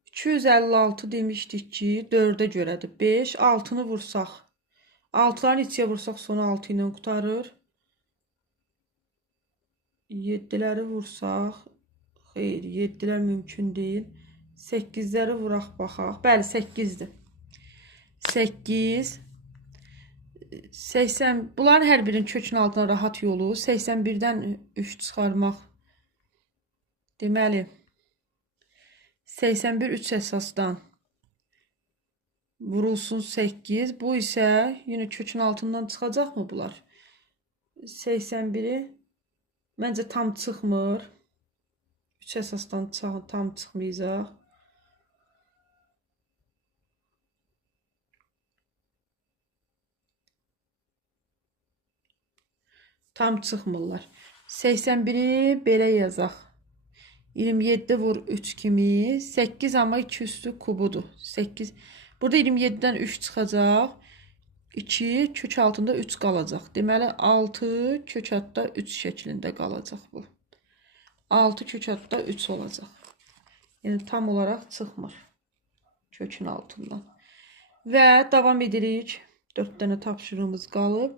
256 demişdik ki, 4-ə görədir. 5, 6-nı vursaq. 6-ları neçəyə vursaq, sonu 6 ilə qutarır. 7-ləri vursaq. Xeyr, 7-lər mümkün deyil. 8-ləri vuraq, baxaq. Bəli, 8-dir. 8. 80. Bunların hər birinin kökün altına rahat yolu 81-dən 3 çıxarmaq. Deməli, 81 3 əsasdan vurulsun 8. Bu isə yenə kökün altından çıxacaqmı bunlar? 81-i məncə tam çıxmır. 3 əsasdan tam çıxmayacaq. Tam çıxmırlar. 81-i belə yazaq. 27 vur 3 kimi. 8 amma 2 üstü kubudur. 8. Burada 27-dən 3 çıxacaq. 2 kök altında 3 qalacaq. Deməli 6 kök altında 3 şəklində qalacaq bu. 6 kök altında 3 olacaq. Yəni tam olaraq çıxmır kökün altından. Və davam edirik. 4 dənə tapşırığımız qalıb.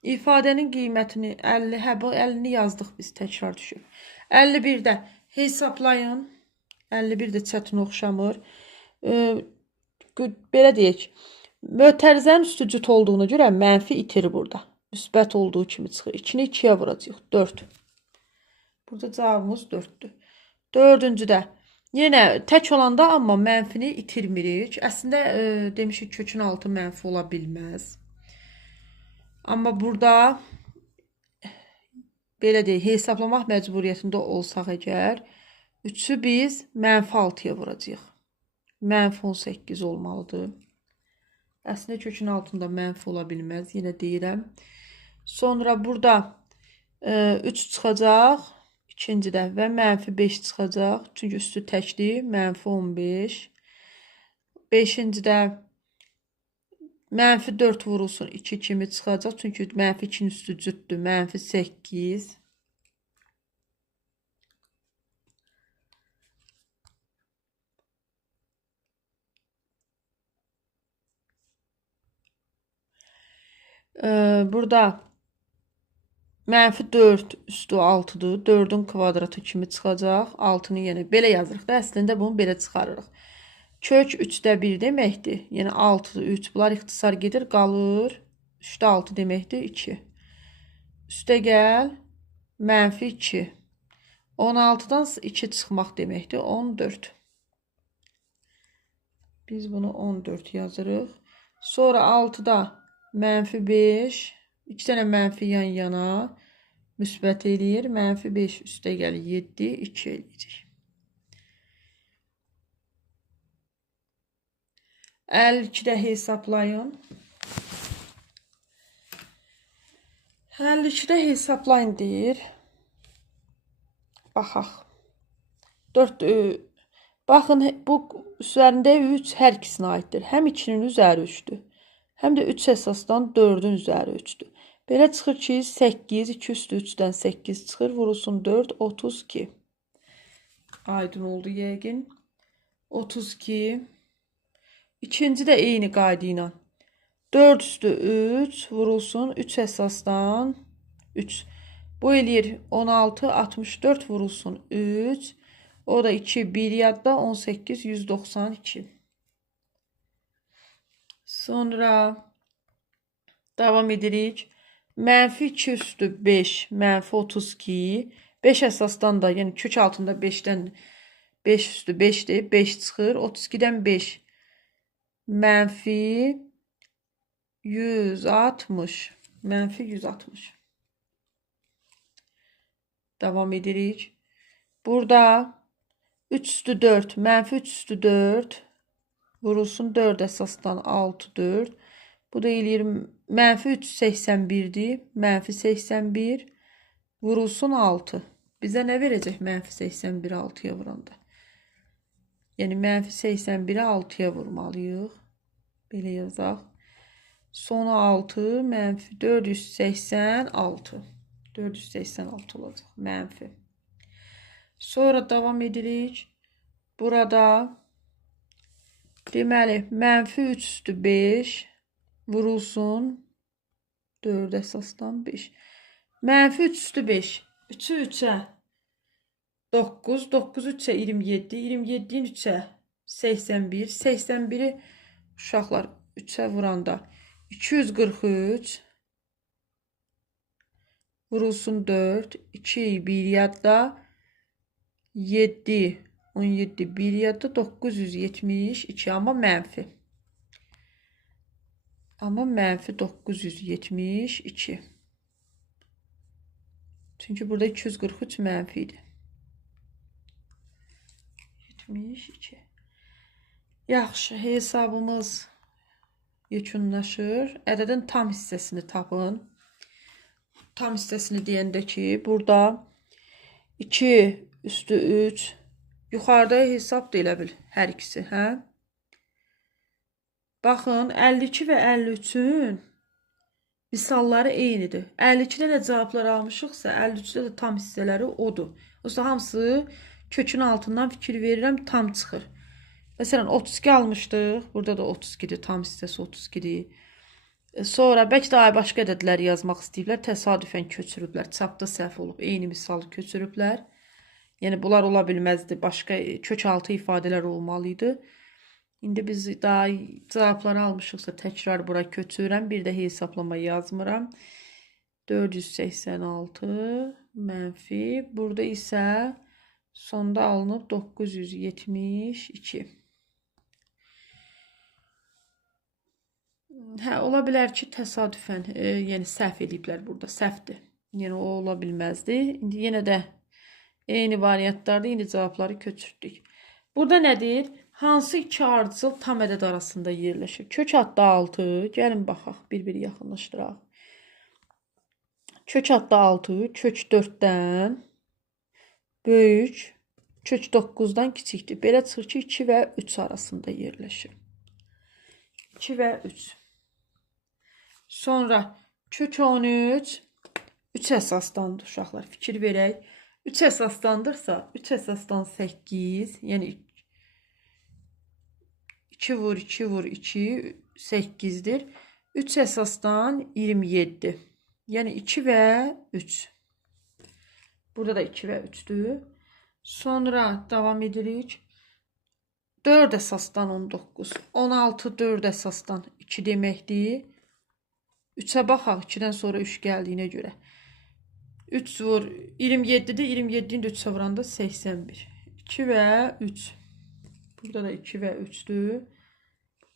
İfadənin qiymətini 50, hə bu 50-ni yazdıq biz, təkrar düşüb. 51-də hesablayın. 51 də çətin oxşamır. Belə deyək. Mötərizənin üstü cüt olduğuna görə mənfi itir burada. Müsbət olduğu kimi çıxır. 2-ni 2-yə vuracaq. 4. Burada cavabımız 4-dür. 4-cüdə yenə tək olanda amma mənfini itirmirik. Əslində demişik kökün altı mənfi ola bilməz. Amma burada belə deyək, hesablamaq məcburiyyətində olsaq əgər 3-ü biz mənfi 6-ya vuracağıq. Mənfi 18 olmalıdır. Əslində kökün altında mənfi ola bilməz. Yenə deyirəm. Sonra burada 3 çıxacaq. İkincidə və mənfi 5 çıxacaq. Çünki üstü təkdir. Mənfi 15. 5-cidə mənfi 4 vurulsun 2 kimi çıxacaq. Çünki mənfi 2-nin üstü cütdür. Mənfi 8. Burada mənfi 4 üstü 6-dır. 4-ün kvadratı kimi çıxacaq. 6-nı yenə belə yazırıq da. Əslində bunu belə çıxarırıq. Kök 3-də 1 deməkdir. Yəni 6, 3. Bunlar ixtisar gedir, qalır. 3-də 6 deməkdir, 2. Üstə gəl. Mənfi 2. 16-dan 2 çıxmaq deməkdir, 14. Biz bunu 14 yazırıq. Sonra 6-da mənfi 5. 2 dənə mənfi yan yana müsbət eləyir. Mənfi 5 üstə gəlir, 7, 2 eləyəcək. 52-də hesablayın. 52-də hesablayın deyir. Baxaq. 4 baxın bu üzərində 3 hər ikisinə aiddir. Həm 2-nin üzəri 3-dür. Həm də 3 əsasdan 4-ün üzəri 3-dür. Belə çıxır ki 8, 2 üstü 3-dən 8 çıxır. Vurulsun 4, 32. Aydın oldu yəqin. 32. İkinci də eyni qayda ilə. 4 üstü 3 vurulsun 3 əsasdan 3. Bu eləyir 16, 64 vurulsun 3. O da 2, 1 yadda 18, 192. Sonra devam edirik. Mənfi 2 üstü 5, mənfi 32. 5 əsasdan da, yəni kök altında 5-dən 5 üstü 5'dir. 5 çıxır. 32'dən 5 mənfi 160. Mənfi 160. Devam edirik. Burada 3 üstü 4, mənfi 3 üstü 4 vurulsun 4 əsasdan 6, 4. Bu da eləyir mənfi 381'dir. Mənfi 81 vurulsun 6. Bizə nə verəcək mənfi 81'i 6'ya vuranda? Yəni mənfi 81'i 6'ya vurmalıyıq. Belə yazaq. Sonu 6, mənfi 486. 486 olacaq. Mənfi. Sonra devam edirik. Burada deməli mənfi 3 üstü 5 vurulsun 4 əsasdan 5. Mənfi 3 üstü 5. 3'ü 3'ə 9. 9 3'ə 27. 27'nin 3'ə 81. 81'i uşaqlar 3'ə vuranda 243 vurulsun 4. 2, 1 yadda 7, 17, 1 yadda 972 ama mənfi. Ama mənfi 972. Çünkü burada 243 mənfiydi. 72. Yaxşı, hesabımız yekunlaşır. Ədədin tam hissəsini tapın. Tam hissəsini deyəndə ki, burada 2 üstü 3 yuxarıda hesab da elə bil hər ikisi, hə? Baxın, 52 və 53-ün misalları eynidir. 52'də də cavablar almışıqsa, 53'də də tam hissələri odur. Yoxsa hamısı kökün altından fikir verirəm, tam çıxır. Məsələn, 32 almışdıq. Burada da 32'dir, tam hissəsi 32'dir. Sonra bəlkə də başqa ədədləri yazmaq istəyiblər, təsadüfən köçürüblər. Çapda səhv olub, eyni misalı köçürüblər. Yəni bunlar ola bilməzdi, başqa kök altı ifadələr olmalıydı. İndi biz daha cavabları almışıqsa təkrar bura köçürəm. Bir də hesablama yazmıram. 486 mənfi. Burada isə sonda alınıb 972. Hə, ola bilər ki, təsadüfən, yəni səhv ediblər burada, səhvdir. Yəni o ola bilməzdi. İndi yenə də eyni variantlarda indi cavabları köçürdük. Burada nədir? Hansı iki ardıcıl tam ədəd arasında yerləşir? Kök adda 6. Gəlin baxaq, bir-bir yaxınlaşdıraq. Kök adda 6, kök 4-dən böyük, kök 9-dan kiçikdir. Belə çıxır ki, 2 və 3 arasında yerləşir. 2 və 3. Sonra kök 13, 3 əsasdandır uşaqlar. Fikir verək. 3 əsasdandırsa, 3 əsasdan 8, yəni 2 vur 2 vur 2, 8'dir. 3 əsasdan 27. Yəni 2 və 3. Burada da 2 və 3'dür. Sonra devam edirik. 4 əsasdan 19. 16 4 əsasdan 2 deməkdir. 3'ə baxaq, 2'dən sonra 3 gəldiyinə görə. 3 vur 27'dir. 27'nin 3'ə vuranda 81. 2 və 3. Burada da 2 və 3'dür.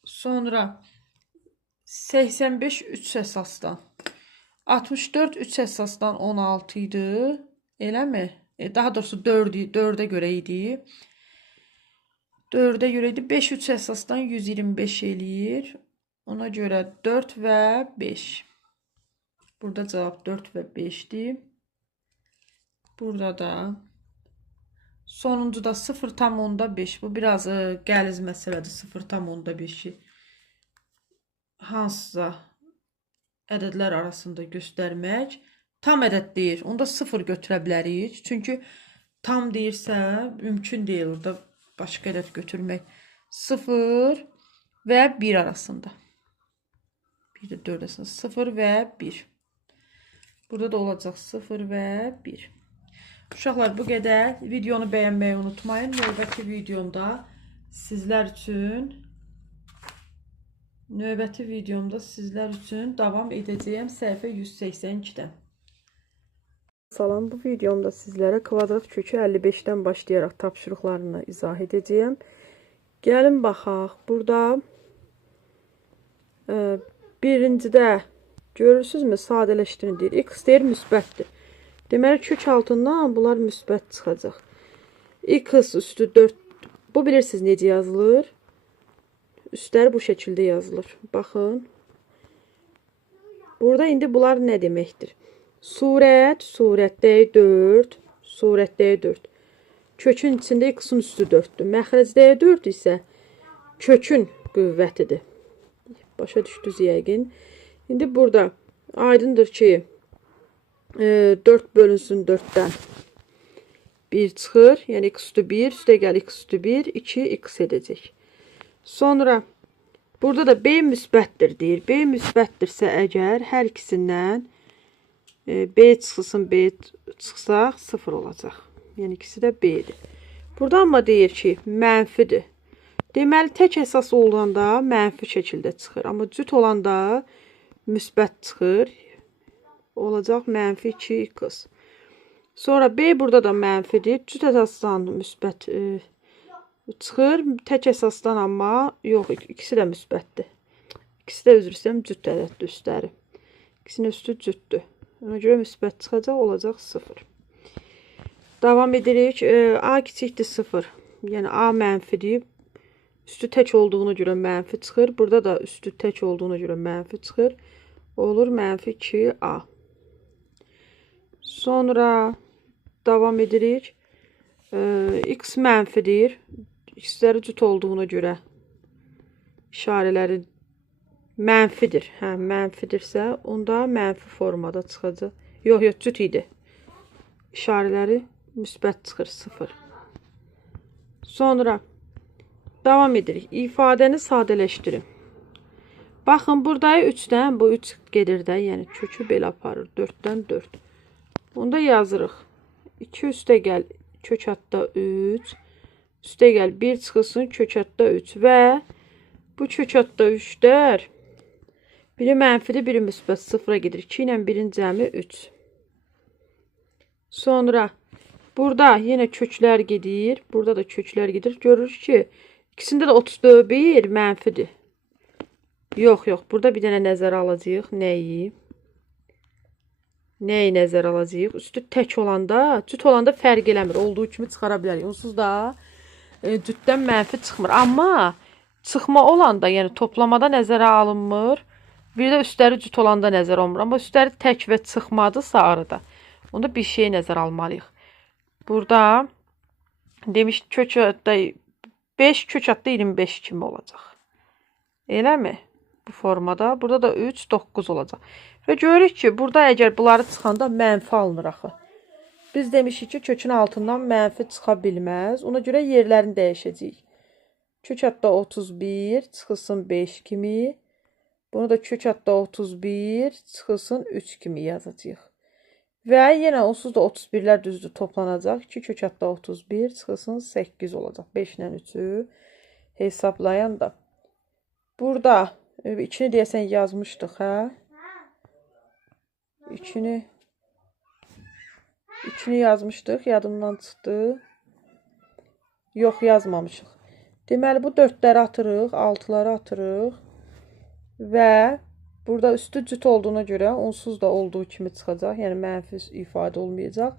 Sonra 85 3 əsasdan. 64 3 əsasdan 16 idi. Eləmi? Daha doğrusu 4'e görə idi. 4'e görə idi. 5 3 əsasdan 125 eləyir. Ona görə 4 və 5. Burada cavab 4 və 5'dir. Burada da sonuncu da 0,5. Bu biraz qəliz məsələdir. 0,5'i hansısa ədədlər arasında göstərmək. Tam ədəd deyir. Onda 0 götürə bilərik. Çünki tam deyirsə mümkün deyil orada başqa ədəd götürmək. 0 və 1 arasında. Bir də 4 sınır. 0 və 1. Burada da olacaq 0 və 1. Uşaqlar, bu qədər. Videonu bəyənməyi unutmayın. Növbəti videomda sizlər üçün davam edəcəyəm səhifə 182-dən. Salam, bu videomda sizlərə kvadrat kökü 55-dən başlayaraq tapşırıqlarını izah edəcəyəm. Gəlin baxaq. Burada birincidə görürsünüzmü, sadələşdirin deyir. X deyir müsbətdir. Deməli, kök altından bunlar müsbət çıxacaq. X üstü 4. Bu bilirsiniz necə yazılır? Üstləri bu şəkildə yazılır. Baxın. Burada indi bunlar nə deməkdir? Surətdəyi 4. Surətdəyi 4. Kökün içində x-in üstü 4'dür. Məxrəcdəyi 4 isə kökün qüvvətidir. Başa düşdünüz yəqin. İndi burada aydındır ki 4 bölünsün 4'dən 1 çıxır. Yəni x üstü 1, üstə gəl x üstü 1, 2 x edəcək. Sonra burada da b müsbətdir deyir. B müsbətdirsə əgər hər ikisindən b çıxsın, b çıxsaq 0 olacaq. Yəni ikisi də b-dir. Burada amma deyir ki mənfidir. Deməli tək əsas olanda mənfi şəkildə çıxır. Amma cüt olanda müsbət çıxır. Olacaq mənfi 2x. Sonra b burada da mənfidir. Cüt əsasdan müsbət çıxır. Tək əsasdan amma yox, ikisi də müsbətdir. İkisi də üzr istəyirəm, cüt ədəddir üstləri. İkisinin üstü cütdür. Ona görə müsbət çıxacaq, olacaq 0. Davam edirik. A kiçikdir 0. Yəni A mənfidir. Üstü tək olduğuna görə mənfi çıxır. Burada da üstü tək olduğuna görə mənfi çıxır. Olur mənfi 2A. Sonra davam edirik. X mənfidir. X'ləri cüt olduğuna görə işarələri mənfidir. Mənfidirsə, onda mənfi formada çıxacaq. Yox, cüt idi. İşarələri müsbət çıxır 0. Sonra davam edirik. İfadəni sadələşdirin. Baxın, buradayı 3-dən bu 3 gedir də, yəni kökü belə aparır. 4-dən 4. Onda yazırıq. 2 üstə gəl, kök hatta 3. Üstə gəl, 1 çıxılsın, kök hatta 3. Və bu kök hatta 3'lər biri mənfidir, biri müsbət 0'a gedir. 2 ilə 1'in cəmi 3. Sonra burada yenə köklər gedir. Burada da köklər gedir. Görürük ki, ikisində də 34 mənfidir. Yox. Burada bir dənə nəzərə alacağıq. Nəyi? Nəyi nəzərə alacağıq? Üstü tək olanda, cüt olanda fərq eləmir. Olduğu kimi çıxara bilərik. Onsuz da cütdən mənfi çıxmır. Amma çıxma olanda, yəni toplamada nəzərə alınmır. Bir də üstləri cüt olanda nəzərə alınmır. Amma üstləri tək və çıxmadısa arada, onda bir şey nəzərə almalıyıq. Burada demiş kök hatta 5, kök hatta 25 kimi olacaq. Eləmi? Bu formada. Burada da 3, 9 olacaq. Və görürük ki, burada əgər bunları çıxanda mənfi alınır axı. Biz demişik ki, kökün altından mənfi çıxa bilməz. Ona görə yerlərini dəyişəcəyik. Kök hatta 31 çıxılsın 5 kimi. Bunu da kök hatta 31 çıxılsın 3 kimi yazacağıq. Və yenə onsuz da 31'lər düzdür toplanacaq. 2 kök hatta 31 çıxılsın 8 olacaq. 5 ilə 3'ü hesablayan da. Burada 2'ni deyəsən yazmışdıq, hə? 2'ni yazmışdıq, yadımdan çıxdı. Yox, yazmamışıq. Deməli, bu 4'ləri atırıq, 6'ları atırıq. Və burada üstü cüt olduğuna görə onsuz da olduğu kimi çıxacaq. Yəni mənfi ifadə olmayacaq.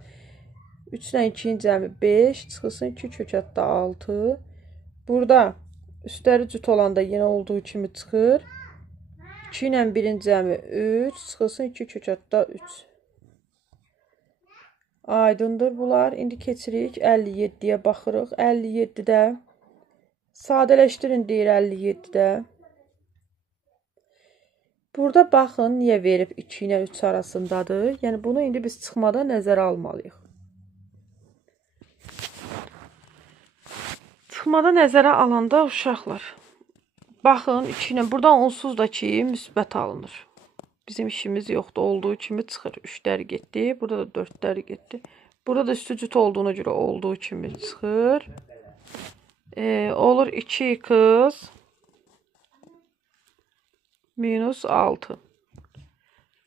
3 ilə 2'in cəmi 5 çıxılsın 2 kök hatta 6. Burada üstləri cüt olanda yenə olduğu kimi çıxır. 2 ilə 1'in cəmi 3 çıxılsın 2 kök hatta 3. Aydındır bunlar. İndi keçirik 57'yə baxırıq. 57'də sadələşdirin deyir 57'də. Burada baxın, niyə verib 2 ilə 3 arasındadır. Yəni bunu indi biz çıxmada nəzərə almalıyıq. Çıxmada nəzərə alanda uşaqlar, Baxın, içine buradan onsuz da ki müsbət alınır. Bizim işimiz yoxdur. Olduğu kimi çıxır. 3'lər getdi. Burada da 4'lər getdi. Burada da üstü cüt olduğuna görə olduğu kimi çıxır. Olur 2x minus 6.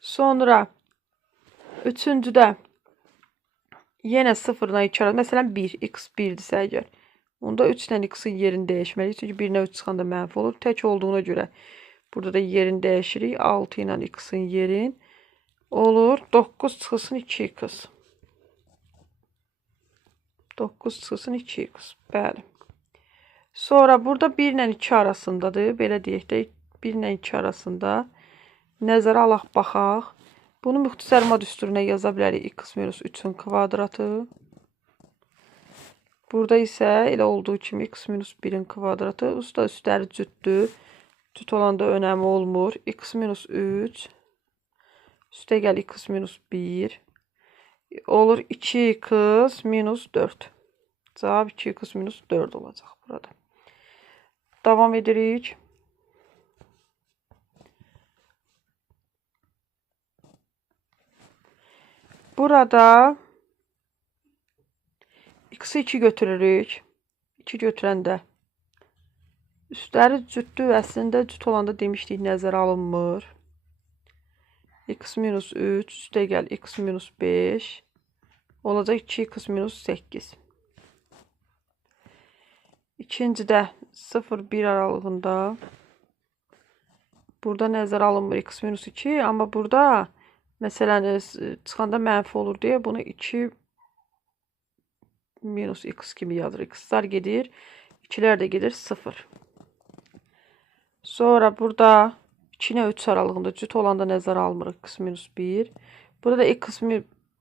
Sonra üçüncüdə yenə 0-dan 2 arası. Məsələn 1. X 1'dirsə əgər. Onda 3 ilə x-in yerini dəyişməliyik. Çünki 1-nə 3 çıxanda mənfi olur. Tək olduğuna görə burada da yerini dəyişirik. 6 ilə x-in yerin olur. 9 çıxılsın 2x. 9 çıxılsın 2x. Bəli. Sonra burada 1 ilə 2 arasındadır. Belə deyək də 1 ilə 2 arasında. Nəzərə alaq, baxaq. Bunu müxtəsər mod üstünə yaza bilərik. X minus 3'ün kvadratı. Burada isə elə olduğu kimi x minus 1'in kvadratı. Usta üstləri cütdür. Cüt olanda önəmi olmur. X minus 3. Üstə gəl x minus 1. Olur 2x minus 4. Cavab 2x minus 4 olacaq burada. Davam edirik. Burada x'i 2 götürürük. 2 götürəndə üstləri cütdür. Əslində cüt olanda demişdik nəzərə alınmır. X minus 3 üstə gəl x minus 5 olacaq 2x minus 8. İkincidə 0-1 aralığında burada nəzərə alınmır x minus 2. Amma burada məsələn çıxanda mənfi olur deyə bunu 2 minus x kimi yazırıq. X'lar gedir. 2'lər də gedir 0. Sonra burada 2 ilə 3 aralığında cüt olanda nəzərə almırıq. X minus 1. Burada da x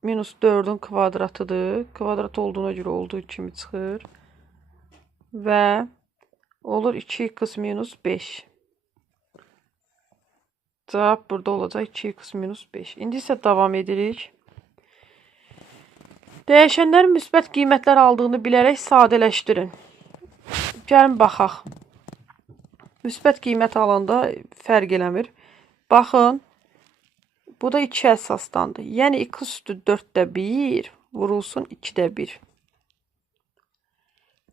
minus 4'ün kvadratıdır. Kvadrat olduğuna görə olduğu kimi çıxır. Və olur 2x minus 5. Cavab burada olacaq 2x minus 5. İndi isə davam edirik. Dəyişənlərin müsbət qiymətlər aldığını bilərək sadələşdirin. Gəlin baxaq. Müsbət qiymət alanda fərq eləmir. Baxın. Bu da 2 əsasdandır. Yəni x üstü 4'də 1 vurulsun 2'də 1.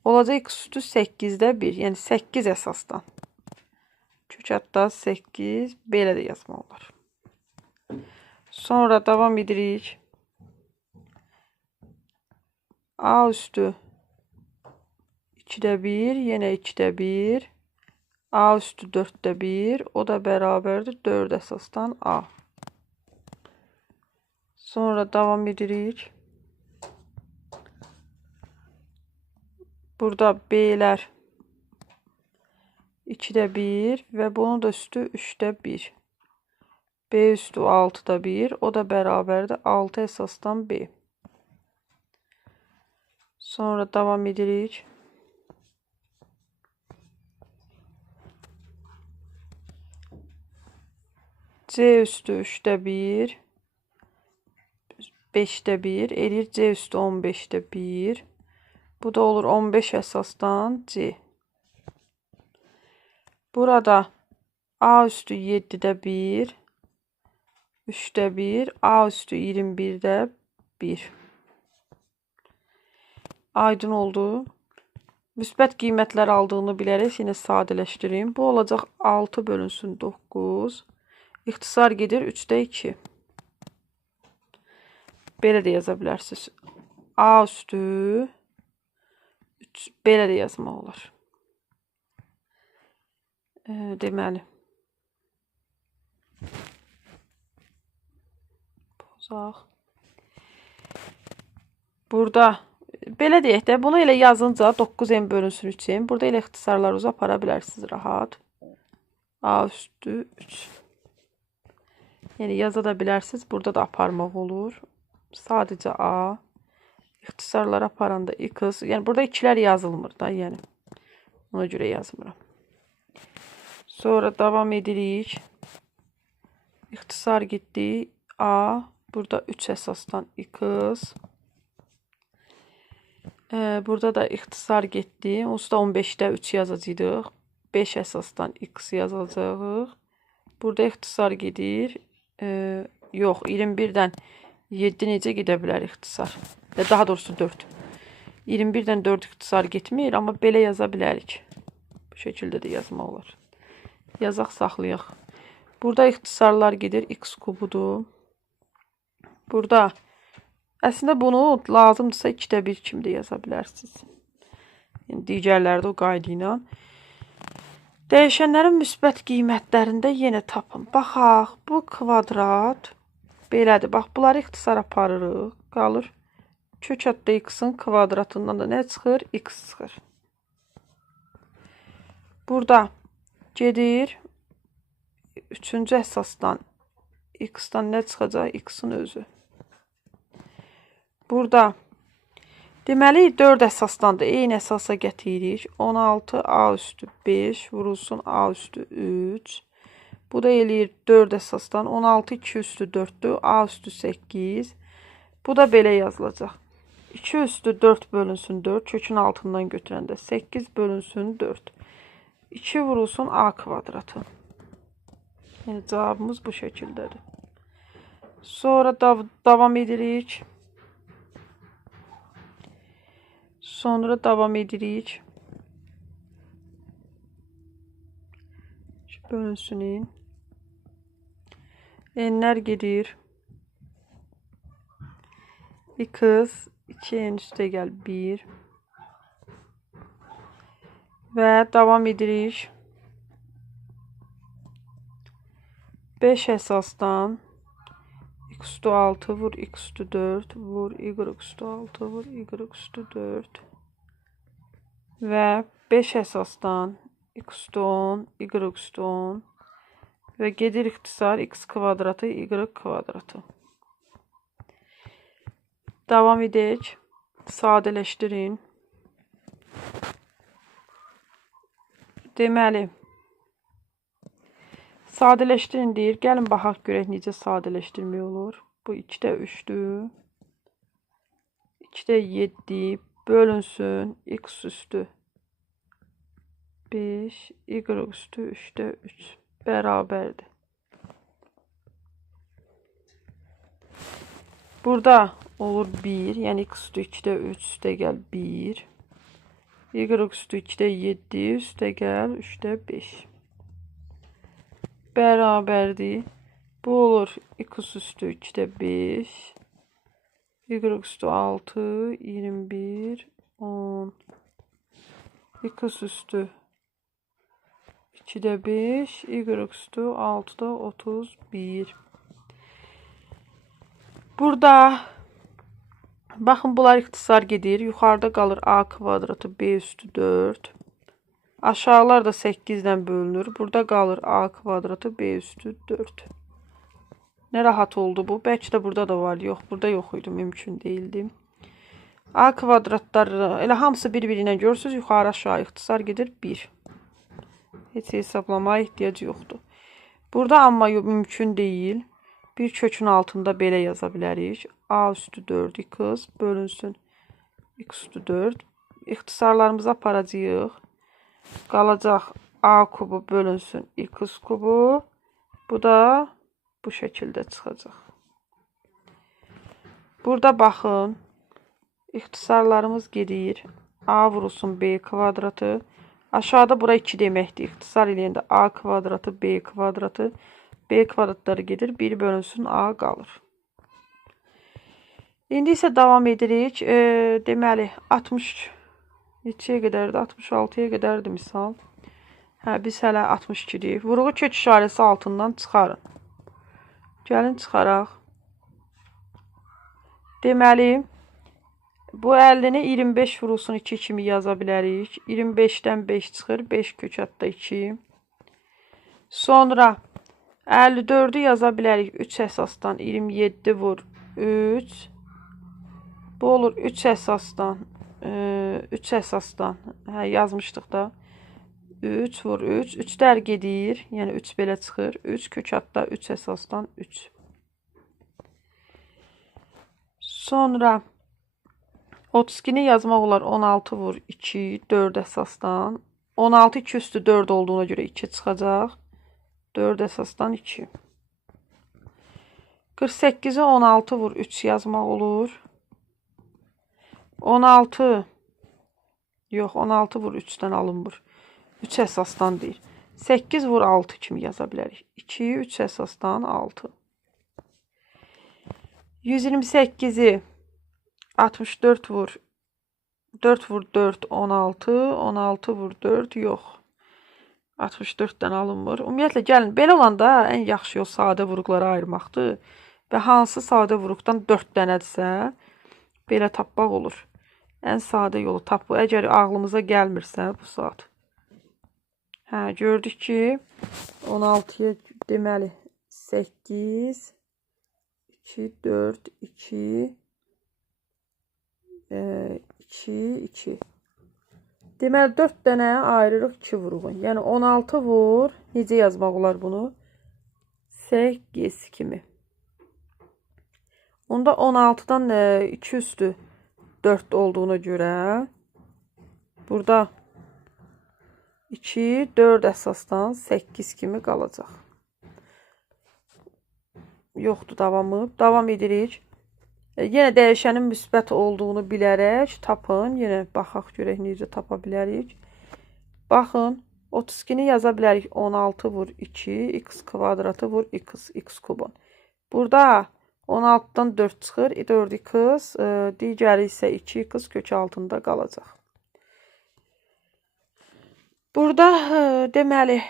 Olacaq x üstü 8'də 1. Yəni 8 əsasdan. Kök hətta 8 belə də yazmaq olar. Sonra davam edirik. A üstü 2'də 1, yenə 2'də 1. A üstü 4'də 1, o da bərabərdir 4 əsasdan A. Sonra davam edirik. Burada B'lər 2'də 1 və bunun da üstü 3'də 1. B üstü 6'da 1, o da bərabərdir 6 əsasdan B. Sonra davam edirik. C üstü 3'də 1. 5'də 1. Elir C üstü 15'də 1. Bu da olur 15 əsasdan C. Burada A üstü 7'də 1. 3'də 1. A üstü 21'də 1. Aydın oldu. Müsbət qiymətlər aldığını bilərək yenə sadələşdireyim. Bu olacaq 6 bölünsün 9. İxtisar gedir 3'də 2. Belə də yaza bilərsiniz. A üstü 3. Belə də yazmaq olar. Deməli. Pozaq. Burada belə deyək də, bunu elə yazınca 9n bölünsün 3n. Burada elə ixtisarlarınızı apara bilərsiniz rahat. A üstü 3. Yəni yaza da bilərsiniz. Burada da aparmaq olur. Sadəcə A. İxtisarlara aparanda x. Yəni burada 2'lər yazılmır da. Yəni ona görə yazmıram. Sonra davam edirik. İxtisar getdi. A. Burada 3 əsasdan x. Burada da ixtisar getdi. Onsuz da 15'də 3 yazacaqdıq. 5 əsasdan x yazacağıq. Burada ixtisar gedir. Yox, 21-dən 7 necə gedə bilər ixtisar? Daha doğrusu 4. 21-dən 4 ixtisar getmir, amma belə yaza bilərik. Bu şəkildə də yazmaq olar. Yazaq, saxlayaq. Burada ixtisarlar gedir, x kubudur. Burada əslində bunu lazımdırsa 2-də 1 kimi də yaza bilərsiniz. Yəni, digərləri də o qayda ilə. Dəyişənlərin müsbət qiymətlərində yenə tapın. Baxaq, bu kvadrat belədir. Bax, bunları ixtisar aparırıq. Qalır. Kök adda x-in kvadratından da nə çıxır? X çıxır. Burada gedir. 3-cü əsasdan x-dan nə çıxacaq? X-in özü. Burada deməli 4 əsasdan da eyni əsasa gətiririk. 16a üstü 5 vurulsun a üstü 3. Bu da eləyir 4 əsasdan 16 2 üstü 4'dür. A üstü 8. Bu da belə yazılacaq. 2 üstü 4 bölünsün 4. Kökün altından götürəndə 8 bölünsün 4. 2 vurulsun a kvadratı. Yəni cavabımız bu şəkildədir. Sonra davam edirik. Bölünsün. N'lər gedir. X 2n üstə gəl 1. Və davam edirik. 5 əsasdan x üstü 6 vur x üstü 4 vur y üstü 6 vur y üstü 4 və 5 əsasdan x üstü 10 y üstü 10 və gedir ixtisar x kvadratı y kvadratı. Davam edək. Sadələşdirin. Deməli sadələşdirin deyir. Gəlin baxaq görək necə sadələşdirmək olur. Bu 2-də 3'dür. 2-də 7 bölünsün x üstü 5 y üstü 3'də 3 bərabərdir. Burada olur 1. Yəni x üstü 2'də 3 üstə gəl 1. Y üstü 2'də 7 üstə gəl 3'də 5. Bərabərdir. Bu olur x üstü 2'də 5. Y üstü 6, 21, 10. X üstü 2'də 5, y üstü 6'da 31. Burada baxın, bunlar ixtisar gedir. Yuxarıda qalır a kvadratı b üstü 4. Aşağılar da 8 ilə bölünür. Burada qalır a kvadratı b üstü 4. Nə rahat oldu bu. Bəlkə də burada da var. Yox, burada yox idi. Mümkün deyildi. A kvadratlar elə hamısı bir-biri ilə görürsünüz. Yuxarı aşağı ixtisar gedir 1. Heç hesablamaya ehtiyac yoxdur. Burada amma mümkün deyil. Bir kökün altında belə yaza bilərik. A üstü 4 x bölünsün x üstü 4. İxtisarlarımızı aparacağıq. Qalacaq a kubu bölünsün x kubu. Bu da bu şəkildə çıxacaq. Burada baxın. İxtisarlarımız gedir. A vurulsun b kvadratı. Aşağıda bura 2 deməkdir. İxtisar eləyəndə a kvadratı b kvadratı. B kvadratları gedir. 1 bölünsün a qalır. İndi isə davam edirik. Deməli 60 neçəyə qədərdir? 66'ya qədərdir misal. Biz hələ 62'deyik. Vurğu kök işarəsi altından çıxarın. Gəlin çıxaraq. Deməli bu 50'ni 25 vurulsun 2 kimi yaza bilərik. 25'dən 5 çıxır. 5 kök adda 2. Sonra 54'ü yaza bilərik. 3 əsasdan 27 vur 3. Bu olur 3 əsasdan. 3 əsasdan. Yazmışdıq da. 3 vur 3. 3'lər gedir. Yəni 3 belə çıxır. 3 kök adda 3 əsasdan 3. Sonra 32'ni yazmaq olar 16 vur 2 4 əsasdan 16 2 üstü 4 olduğuna göre 2 çıxacaq. 4 əsasdan 2. 48'e 16 vur 3 yazmaq olur. 16 yox 16 vur 3'dən alınmır. 3 əsasdan deyir. 8 vur 6 kimi yaza bilərik. 2'yi 3 əsasdan 6. 128'i 64 vur 4 vur 4 16. 16 vur 4 yox. 64'dən alınmır. Ümumiyyətlə gəlin belə olanda ən yaxşı yol sadə vuruqlara ayırmaqdır. Və hansı sadə vuruqdan 4 dənədirsə belə tapmaq olur. Ən sadə yolu tap bu. Əgər ağlımıza gəlmirsə bu saat. Hə, gördük ki 16'ya deməli 8 2 4 2 2 2 deməli 4 dənə ayırırıq 2 vuruğun. Yəni 16 vur. Necə yazmaq olar bunu? 8 kimi. Onda 16'dan 2 üstü 4 olduğuna göre burada 2 4 əsasdan 8 kimi qalacaq. Yoxdur davamı. Davam edirik. Yenə dəyişənin müsbət olduğunu bilərək tapın. Yenə baxaq görək necə tapa bilərik. Baxın 32'ni yaza bilərik. 16 vur 2 x kvadratı vur x kubun. Burada 16'dan 4 çıxır. 4x, digəri isə 2x kök altında qalacaq. Burada deməli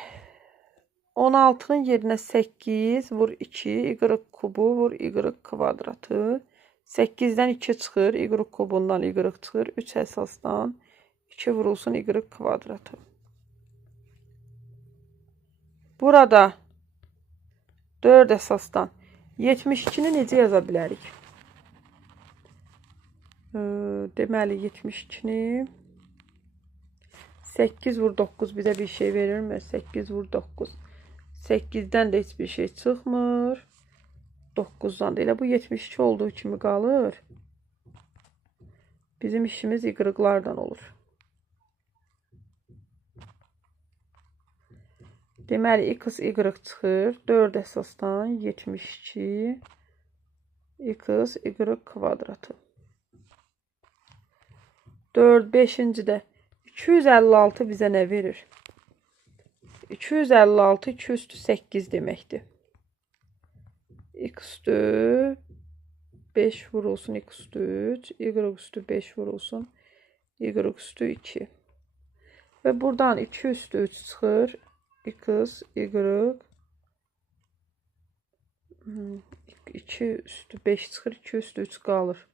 16'nın yerinə 8 vur 2 y kubu vur y kvadratı. 8'dən 2 çıxır. Y kubundan y çıxır. 3 əsasdan 2 vurulsun y kvadratı. Burada 4 əsasdan 72'ni necə yaza bilərik? Deməli 72'ni 8 vur 9 bizə bir şey verir mi? 8 vur 9. 8'dən də heç bir şey çıxmır. 9'dan da elə bu 72 olduğu kimi qalır. Bizim işimiz y-lardan olur. Deməli x y çıxır. 4 əsasdan 72 x y kvadratı. 4 5-ci də 256 bizə nə verir? 256 2 üstü 8 deməkdir. X üstü 5 vurulsun x üstü 3, y üstü 5 vurulsun y üstü 2. Və buradan 2 üstü 3 çıxır. X, y 2 üstü 5 çıxır. 2 üstü 3 qalır.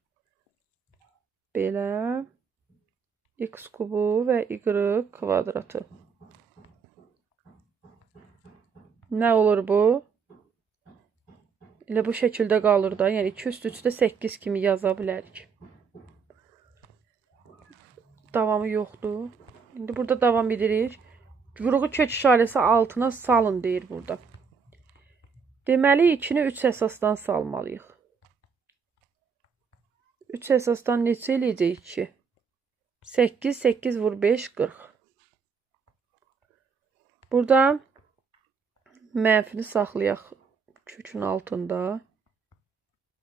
Belə x kubu və y kvadratı. Nə olur bu? Elə bu şəkildə qalır da. Yəni 2 üstü 3-də 8 kimi yaza bilərik. Davamı yoxdur. İndi burada davam edirik. Vuruğu kök işarəsi altına salın deyir burada. Deməli 2'ni 3 əsasdan salmalıyıq. 3 əsasdan neçə eləyəcək 2? 8 8 vur 5 40. Burada mənfini saxlayaq kökün altında.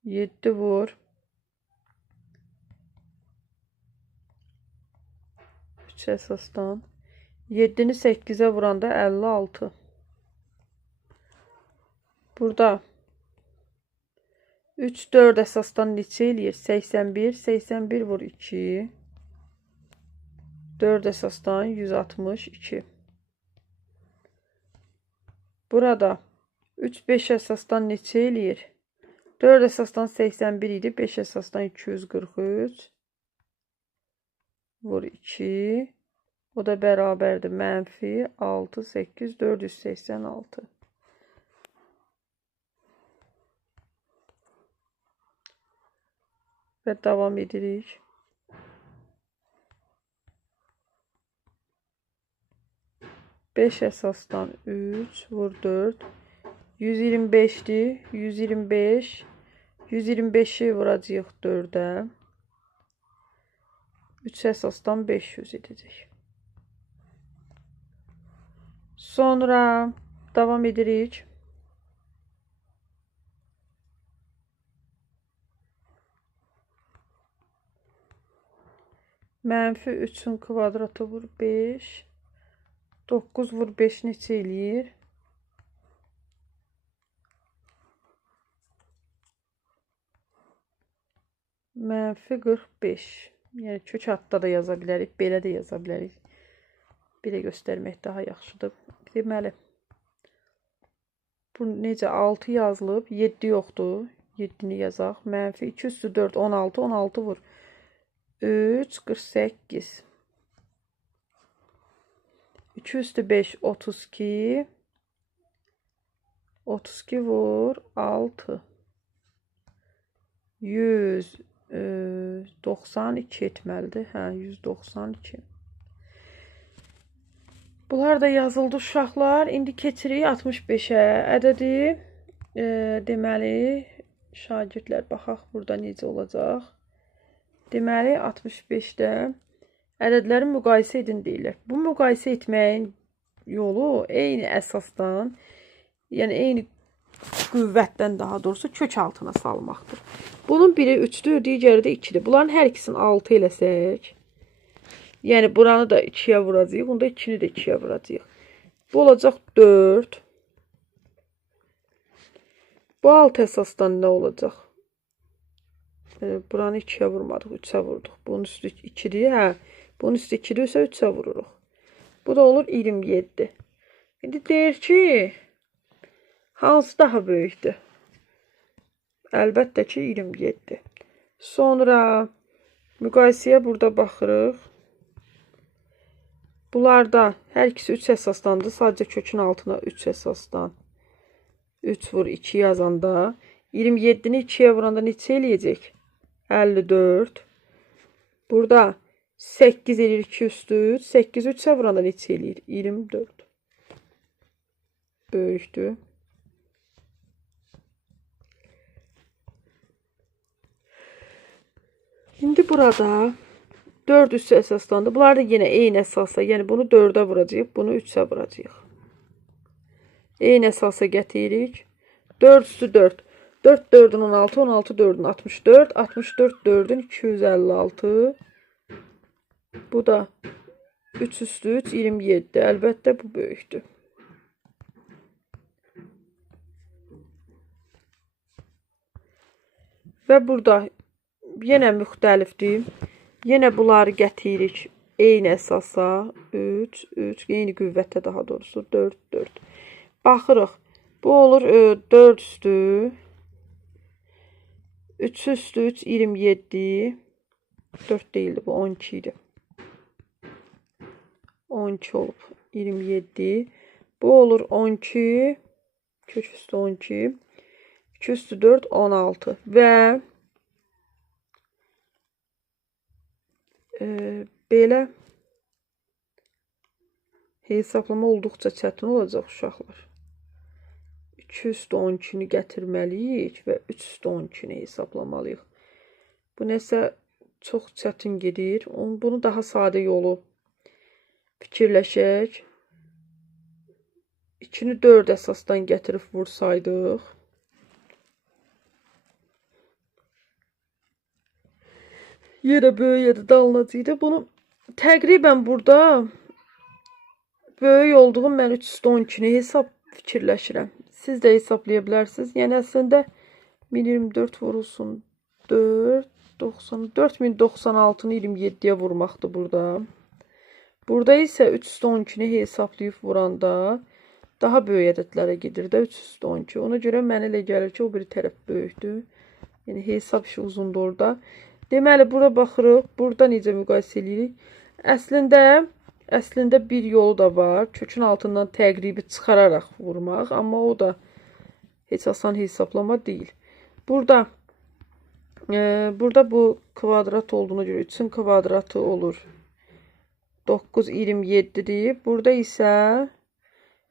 7 vur 3 əsasdan 7'ni 8'e vuranda 56. Burada 3 4 əsasdan neçə eləyir? 81 81 vur 2 4 əsasdan 162. Burada 3 5 əsasdan neçə eləyir? 4 əsasdan 81 idi. 5 əsasdan 243 vur 2. O da bərabərdir mənfi 6 8 486. Və davam edirik. Beş əsasdan 3 vur 4 125'dir. 125 125'i vuracağıq 4'ə. 3 əsasdan 500 edəcək. Sonra davam edirik. Mənfi 3'ün kvadratı vur 5. 9 vur 5 neçə eləyir? Mənfi 45. Yəni kök altda da yaza bilərik, belə də yaza bilərik. Belə göstərmək daha yaxşıdır. Deməli, bu necə 6 yazılıb, 7 yoxdur. 7-ni yazaq. Mənfi 2 üstü 4, 16, 16 vur. 3, 48. 2 üstü 5, 32. 32 vur 6. 192 etməlidir. Hə, 192. Bunlar da yazıldı uşaqlar. İndi keçirik 65-ə. Ədədi deməli şagirdlər baxaq burada necə olacaq. Deməli 65-də ədədləri müqayisə edin deyilir. Bu müqayisə etməyin yolu eyni əsasdan, yəni eyni qüvvətdən daha doğrusu kök altına salmaqdır. Bunun biri 3'dür, digəri də 2'dir. Bunların hər ikisini 6 eləsək, yəni buranı da 2'yə vuracağıq, bunda 2'ni də 2'yə vuracağıq. Bu olacaq 4. Bu alt əsasdan nə olacaq? Buranı 2'yə vurmadıq, 3'ə vurduq. Bunun üstü 2'dir, hə. Bunun üstü 2'dirsə 3'ə vururuq. Bu da olur 27. İndi deyir ki, hansı daha böyükdür? Əlbəttə ki 27. Sonra müqayisəyə burada baxırıq. Bunlarda hər ikisi 3 əsasdandır. Sadəcə kökün altına 3 əsasdan 3 vur 2 yazanda 27'ni 2'yə vuranda neçə eləyəcək? 54. Burada 8 eləyir 2 üstü 3. 8 3'ə vuranda neçə eləyir? 24. Böyükdür. İndi burada 4 üstü əsaslandı. Bunlar da yenə eyni əsasa, yəni bunu 4'ə vuracağıq, bunu 3'ə vuracağıq. Eyni əsasa gətiririk. 4 üstü 4. 4 4'ün 16, 16 4'ün 64, 64 4'ün 256. Bu da 3 üstü 3, 27. Əlbəttə bu böyükdür. Və burada yenə müxtəlifdir. Yenə bunları gətiririk eyni əsasa. 3, 3, eyni qüvvətə daha doğrusu 4, 4. Baxırıq. Bu olur 4 üstü 3 üstü 3, 27. 4 değildi bu, 12 idi. 12 olub 27. Bu olur 12. Kök üstü 12. 2 üstü 4, 16. Və belə hesablama olduqca çətin olacaq uşaqlar. 2 üstü 12'ni gətirməliyik və 3 üstü 12'ni hesablamalıyıq. Bu nəsə çox çətin gedir. Bunu daha sadə yolu fikirləşək. 2'ni 4 əsasdan gətirib vursaydıq. Yenə böyüyə də dalınacaqdı. Bunu təqribən burada böyük olduğum mən 3 üstü 12'ni hesab fikirləşirəm. Siz də hesablaya bilərsiniz. Yəni əslində 1024 vurulsun 4, 90, 4096'nı 27'yə vurmaqdır burada. Burada isə 3 üstü 12'ni hesablayıb vuranda daha böyük ədədlərə gedir də 3 üstü 12. Ona görə mənə elə gəlir ki, o bir tərəf böyükdür. Yəni hesab işi uzundur orada. Deməli, bura baxırıq. Burada necə müqayisə edirik? Əslində bir yolu da var. Kökün altından təqribi çıxararaq vurmaq. Amma o da heç asan hesablama deyil. Burada bu kvadrat olduğuna görə 3'ün kvadratı olur 9, 27'dir. Burada isə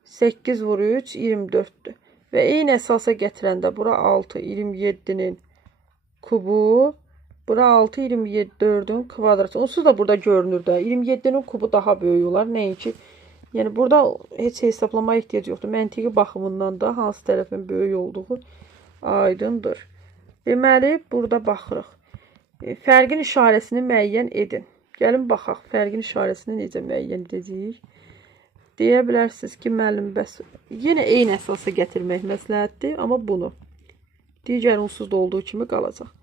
8 vur 3, 24'dür. Və eyni əsasa gətirəndə bura 6, 27'nin kubu. Bura 6, 27'ün kvadratı. Onsuz da burada görünür də. 27'nin kubu daha böyük olar. Nəinki? Yəni burada heç hesablamaya ehtiyac yoxdur. Məntiqi baxımından da hansı tərəfin böyük olduğu aydındır. Deməli, burada baxırıq. Fərqin işarəsini müəyyən edin. Gəlin baxaq, fərqin işarəsini necə müəyyən edəcəyik. Deyə bilərsiniz ki, müəllim, bəs yenə eyni əsasa gətirmək məsləhətdir, amma bunu digər unsuz da olduğu kimi qalacaq.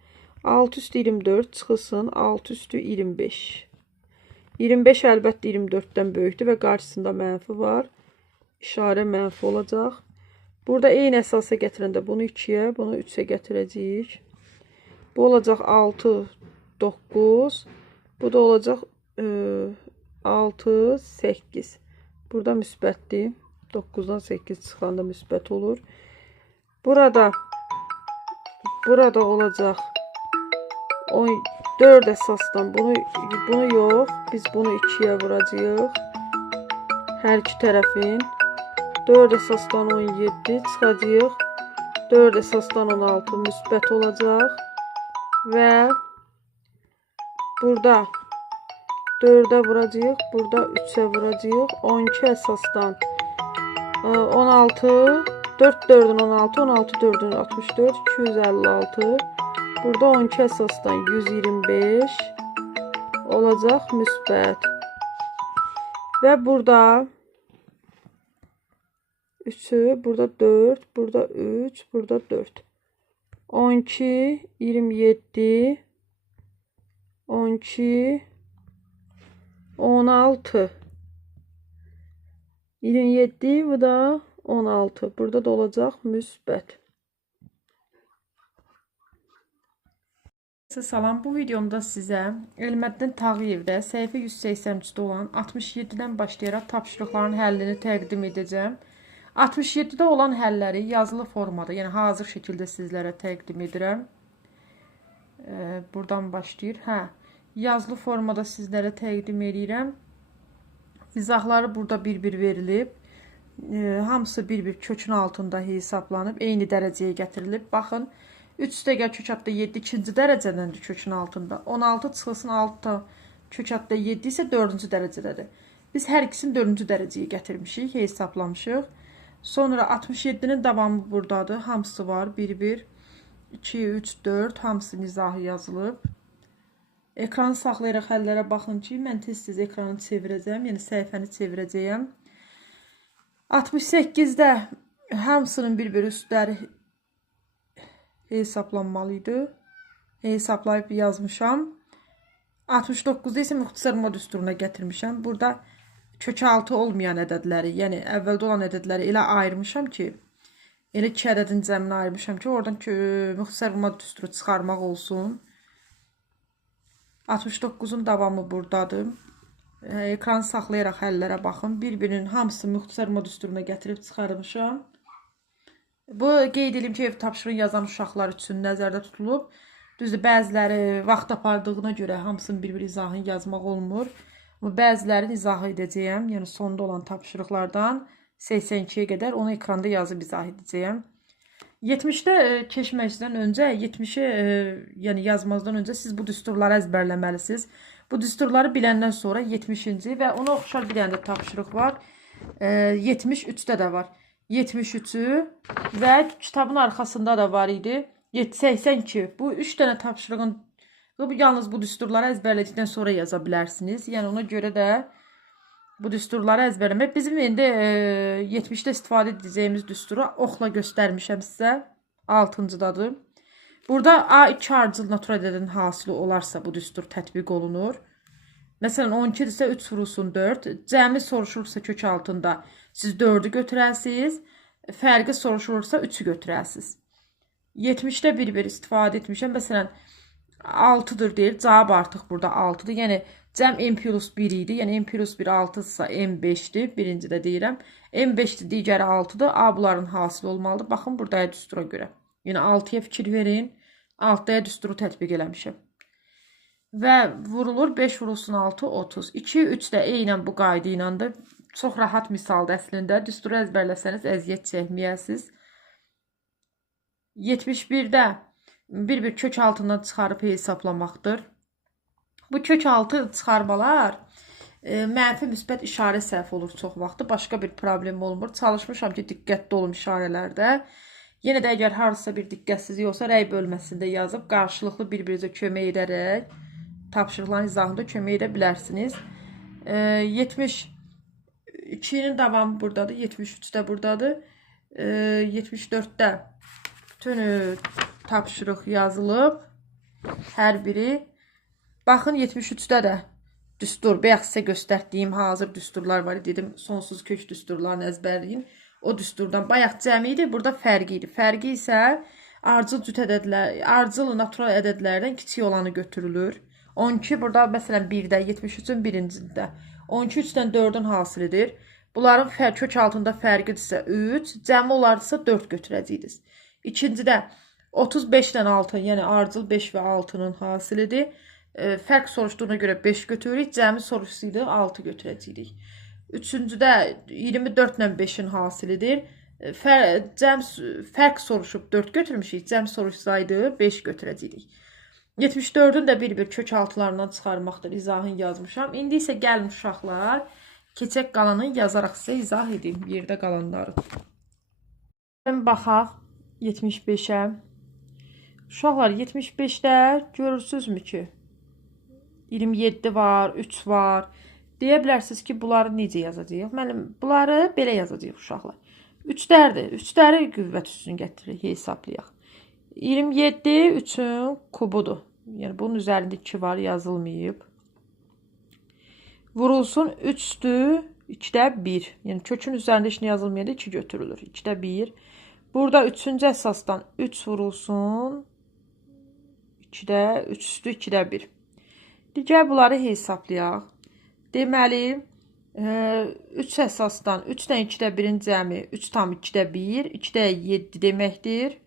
6 üstü 24 çıxılsın 6 üstü 25. 25 əlbəttə 24-dən böyükdür və qarşısında mənfi var. İşarə mənfi olacaq. Burada eyni əsasa gətirəndə bunu 2-yə, bunu 3-ə gətirəcəyik. Bu olacaq 6, 9. Bu da olacaq 6, 8. Burada müsbətdir. 9-dan 8 çıxanda müsbət olur. Burada olacaq 4 əsasdan bunu yox. Biz bunu 2-yə vuracağıq. Hər iki tərəfin. 4 əsasdan 17 çıxacağıq. 4 əsasdan 16 müsbət olacaq. Və burada 4-ə vuracağıq. Burada 3-ə vuracağıq. 12 əsasdan 16. 4 4-ün 16. 16 4-ün 64. 256. Burada 12 əsasdan 125 olacaq müsbət. Və burada 3'ü, burada 4, burada 3, burada 4. 12, 27, 12, 16. 27, bu da 16. Burada da olacaq müsbət. Salam, bu videomda sizə Elməddin Tağıyevdə səhifə 183-də olan 67-dən başlayaraq tapşırıqların həllini təqdim edəcəm. 67-də olan həlləri yazılı formada, yəni hazır şəkildə sizlərə təqdim edirəm. Buradan başlayır. Yazılı formada sizlərə təqdim edirəm. İzahları burada bir-bir verilib. Hamısı bir-bir kökün altında hesablanıb, eyni dərəcəyə gətirilib. Baxın. 3 üstəgəl kök adda 7 ikinci dərəcədəndir kökün altında. 16 çıxılsın 6 kök adda 7 isə 4-cü dərəcədədir. Biz hər ikisini 4-cü dərəcəyə gətirmişik, hesaplamışıq. Sonra 67-nin davamı buradadır. Hamısı var. 1-1, 2, 3, 4. Hamısı nizahı yazılıb. Ekranı saxlayaraq həllərə baxın ki, mən tez-tez ekranı çevirəcəm. Yəni səhifəni çevirəcəyəm. 68-də hamısının bir-bir üstləri hesablanmalıydı. Hesablayıb yazmışam. 69'da isə müxtəsar düsturuna gətirmişəm. Burada kök altı olmayan ədədləri, yəni əvvəldə olan ədədləri elə ayırmışam ki, elə 2 ədədin cəmini ayırmışam ki, oradan müxtəsar düsturu çıxarmaq olsun. 69'un davamı buradadır. Ekranı saxlayaraq həllərə baxın. Bir-birinin hamısı müxtəsar düsturuna gətirib çıxarmışam. Bu qeyd edim ki, ev tapşırığı yazan uşaqlar üçün nəzərdə tutulub. Düzdür, bəziləri vaxt apardığına görə hamısının bir-bir izahını yazmaq olmur. Bəzilərin izahı edəcəyəm. Yəni sonda olan tapşırıqlardan 82-yə qədər onu ekranda yazıb izah edəcəyəm. 70'də keçməkdən öncə, 70'i yəni yazmazdan öncə siz bu düsturları əzbərləməlisiniz. Bu düsturları biləndən sonra 70-ci və ona oxşar bir dənə də tapşırıq var. 73'də də var. 73'ü və kitabın arxasında da var idi. 82. Bu 3 dənə tapşırığın yalnız bu düsturları əzbərlədikdən sonra yaza bilərsiniz. Yəni ona görə də bu düsturları əzbərləmək. Bizim indi 70'də istifadə edəcəyimiz düsturu oxla göstərmişəm sizə. 6-cıdadır. Burada A2 ardıcıl natural ədədin hasili olarsa bu düstur tətbiq olunur. Məsələn 12 isə 3 vurulsun 4. Cəmi soruşulursa kök altında siz 4'ü götürəsiniz. Fərqi soruşulursa 3'ü götürəsiniz. 70'də bir-bir istifadə etmişəm. Məsələn 6'dır deyir. Cavab artıq burada 6'dır. Yəni cəm n plus 1 idi. Yəni n plus 1 6-dırsa n5'dir. Birinci də deyirəm. n5'dir, digəri 6'dır. A bunların hasili olmalıdır. Baxın buradaya düstura görə. Yəni 6'ya fikir verin. 6'ya düsturu tətbiq eləmişəm. Və vurulur 5 vurulsun 6 30. 2 3 də eynən bu qayda iləndir. Çox rahat misaldır əslində. Düsturu əzbərləsəniz əziyyət çəkməyəsiniz. 71'də bir kök altından çıxarıb hesablamaqdır. Bu kök altı çıxarmalar Mənfi müsbət işarə səhv olur çox vaxtı. Başqa bir problem olmur. Çalışmışam ki, diqqətli olum işarələrdə. Yenə də əgər hansısa bir diqqətsizlik olsa, rəy bölməsində yazıb qarşılıqlı bir-birinizə kömək edərək tapşırıqların izahında kömək edə bilərsiniz. 72-nin davamı buradadır, 73-də buradadır. 74-də bütün tapşırıq yazılıb. Hər biri. Baxın, 73-də də düstur. Bayaq sizə göstərdiyim hazır düsturlar var. Dedim, sonsuz kök düsturlarını əzbərləyin. O düsturdan bayaq cəmi idi, burada fərqi idi. Fərqi isə ardıcıl cüt ədədlər, ardıcıl natural ədədlərdən kiçik olanı götürülür. 12 burada məsələn 1-də, 73-ün birincində. 12 3-dən 4-ün hasilidir. Bunların kök altında fərqidirsə 3, cəmi olardısa 4 götürəcəksiniz. İkincidə 35-dən 6, yəni ardıcıl 5 və 6-nın hasilidir. Fərq soruşduğuna görə 5 götürürük, cəmi soruşsaydı 6 götürəcəyik. Üçüncüdə 24 ilə 5-in hasilidir. Fərq soruşub 4 götürmüşük, cəm soruşsaydı 5 götürəcəyik. 74-ün də bir-bir kök altılarından çıxarmaqdır, izahını yazmışam. İndi isə gəlin uşaqlar, keçək qalanı yazaraq sizə izah edeyim, yerdə qalanları. Baxaq 75-ə. Uşaqlar 75-də görürsünüzmü ki, 27 var, 3 var. Deyə bilərsiniz ki, bunları necə yazacağıq? Mənim bunları belə yazacağıq uşaqlar. 3-lərdir. 3-ləri qüvvət üstünü gətiririk, hesablayaq. 27 3-ün kubudur. Yəni bunun üzərində 2 var, yazılmayıb. Vurulsun 3-dür, 2-də 1. Yəni kökün üzərində heç nə yazılmayanda 2 götürülür. 2-də 1. Burada 3-cü əsasdan 3 vurulsun. 2-də 3-dür, 2-də 1. Digər bunları hesablayaq. Deməli, 3 əsasdan 3-dən 2-də 1-in cəmi 3 tam 2-də 1, 2-də 7 deməkdir.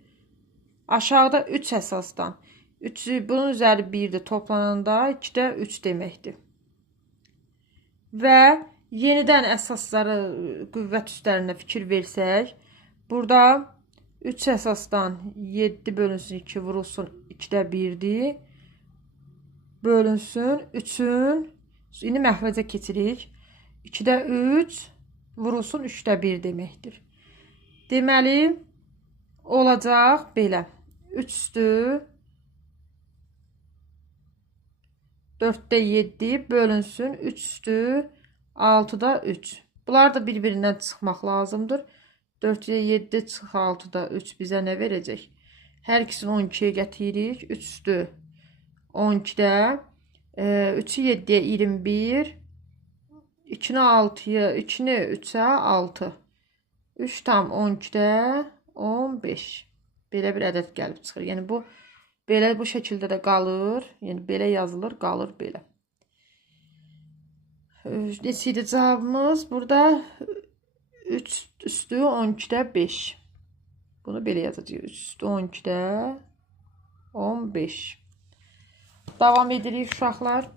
Aşağıda 3 əsasdan bunun üzəri 1-dir, toplananda 2-də 3 deməkdir. Və yenidən əsasları qüvvət üstlərində fikir versək, burada 3 əsasdan 7 bölünsün 2 vurulsun 2-də 1-dir. Bölünsün 3-ün, indi məxrəcə keçirik. 2-də 3 vurulsun 3-də 1 deməkdir. Deməli, olacaq belə. 3-dür, 4-də 7 bölünsün 3-dür, 6-da 3. Bunlar da bir-birindən çıxmaq lazımdır. 4-də 7 çıx 6-da 3 bizə nə verəcək? Hər ikisini 12-yə gətiririk. 3-dür 12-də, 3-ü 7-yə 21, 2-ni 6-ya, 2-ni 3-ə 6. 3 tam 12-də 15. Belə bir ədəd gəlib çıxır. Yəni bu belə bu şəkildə də qalır. Yəni belə yazılır, qalır belə. Neçə idi cavabımız? Burada 3 üstü 12-də 5. Bunu belə yazacağıq. 3 üstü 12-də 15. Davam edirik uşaqlar.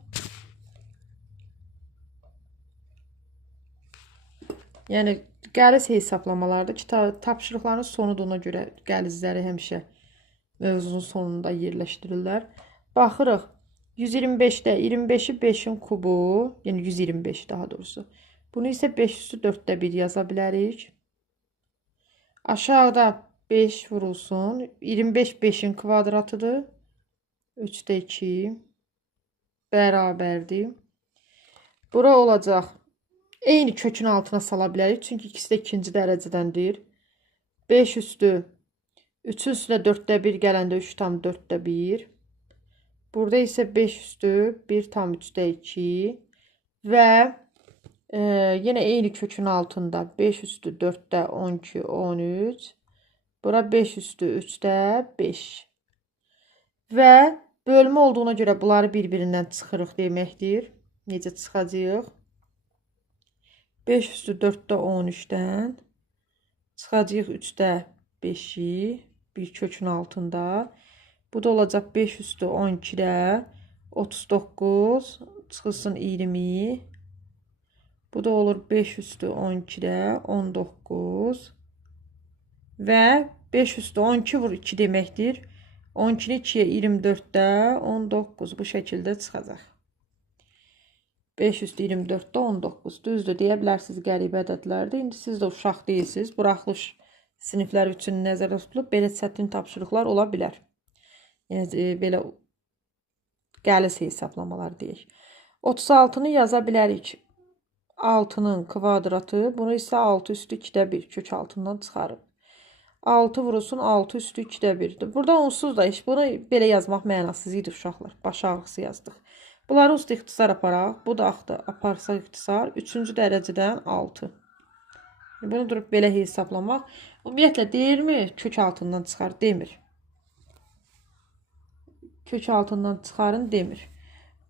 Yəni qəliz hesablamalarda tapşırıqların sonuduğuna görə qəlizləri həmişə mövzunun sonunda yerləşdirirlər. Baxırıq. 125-də 25-i 5-in kubu, yəni 125 daha doğrusu. Bunu isə 5 üstü 4-də 1 yaza bilərik. Aşağıda 5 vurulsun. 25 5-in kvadratıdır. 3-də 2 bərabərdir. Bura olacaq. Eyni kökün altına sala bilərik. Çünki ikisi də ikinci dərəcədəndir. 5 üstü 3-ün üstünə 4-də 1 gələndə 3 tam 4-də 1. Burada isə 5 üstü 1 tam 3-də 2. Və yenə eyni kökün altında 5 üstü 4-də 12, 13. Bura 5 üstü 3-də 5. Və bölmə olduğuna görə bunları bir-birindən çıxırıq deməkdir. Necə çıxacaq? 5 üstü 4-də 13-dən çıxacaq 3-də 5-i bir kökün altında. Bu da olacaq 5 üstü 12-də 39 çıxılsın 20. Bu da olur 5 üstü 12-də 19. Və 5 üstü 12 vur 2 deməkdir. 12-ni 2-yə 24-də 19 bu şəkildə çıxacaq. 5 üstü 24-də 19. Düzdür, deyə bilərsiniz qəribə ədədlərdir. İndi siz də uşaq deyilsiniz. Buraxılış siniflər üçün nəzərdə tutulub belə çətin tapşırıqlar ola bilər. Yəni belə qəliz hesablamalar deyək. 36-nı yaza bilərik. 6-nın kvadratı. Bunu isə 6 üstü 2-də 1 kök altından çıxarıb. 6 vurulsun 6 üstü 2-də 1'dir. Burada onsuz da iş. Bunu belə yazmaq mənasız idi uşaqlar. Baş ağrısı yazdıq. Bunları usta ixtisar aparaq. Bu da aparsaq ixtisar. 3-cü dərəcədən 6. Bunu durub belə hesablamaq. Ümumiyyətlə deyirmi? Kök altından çıxar. Demir. Kök altından çıxarın demir.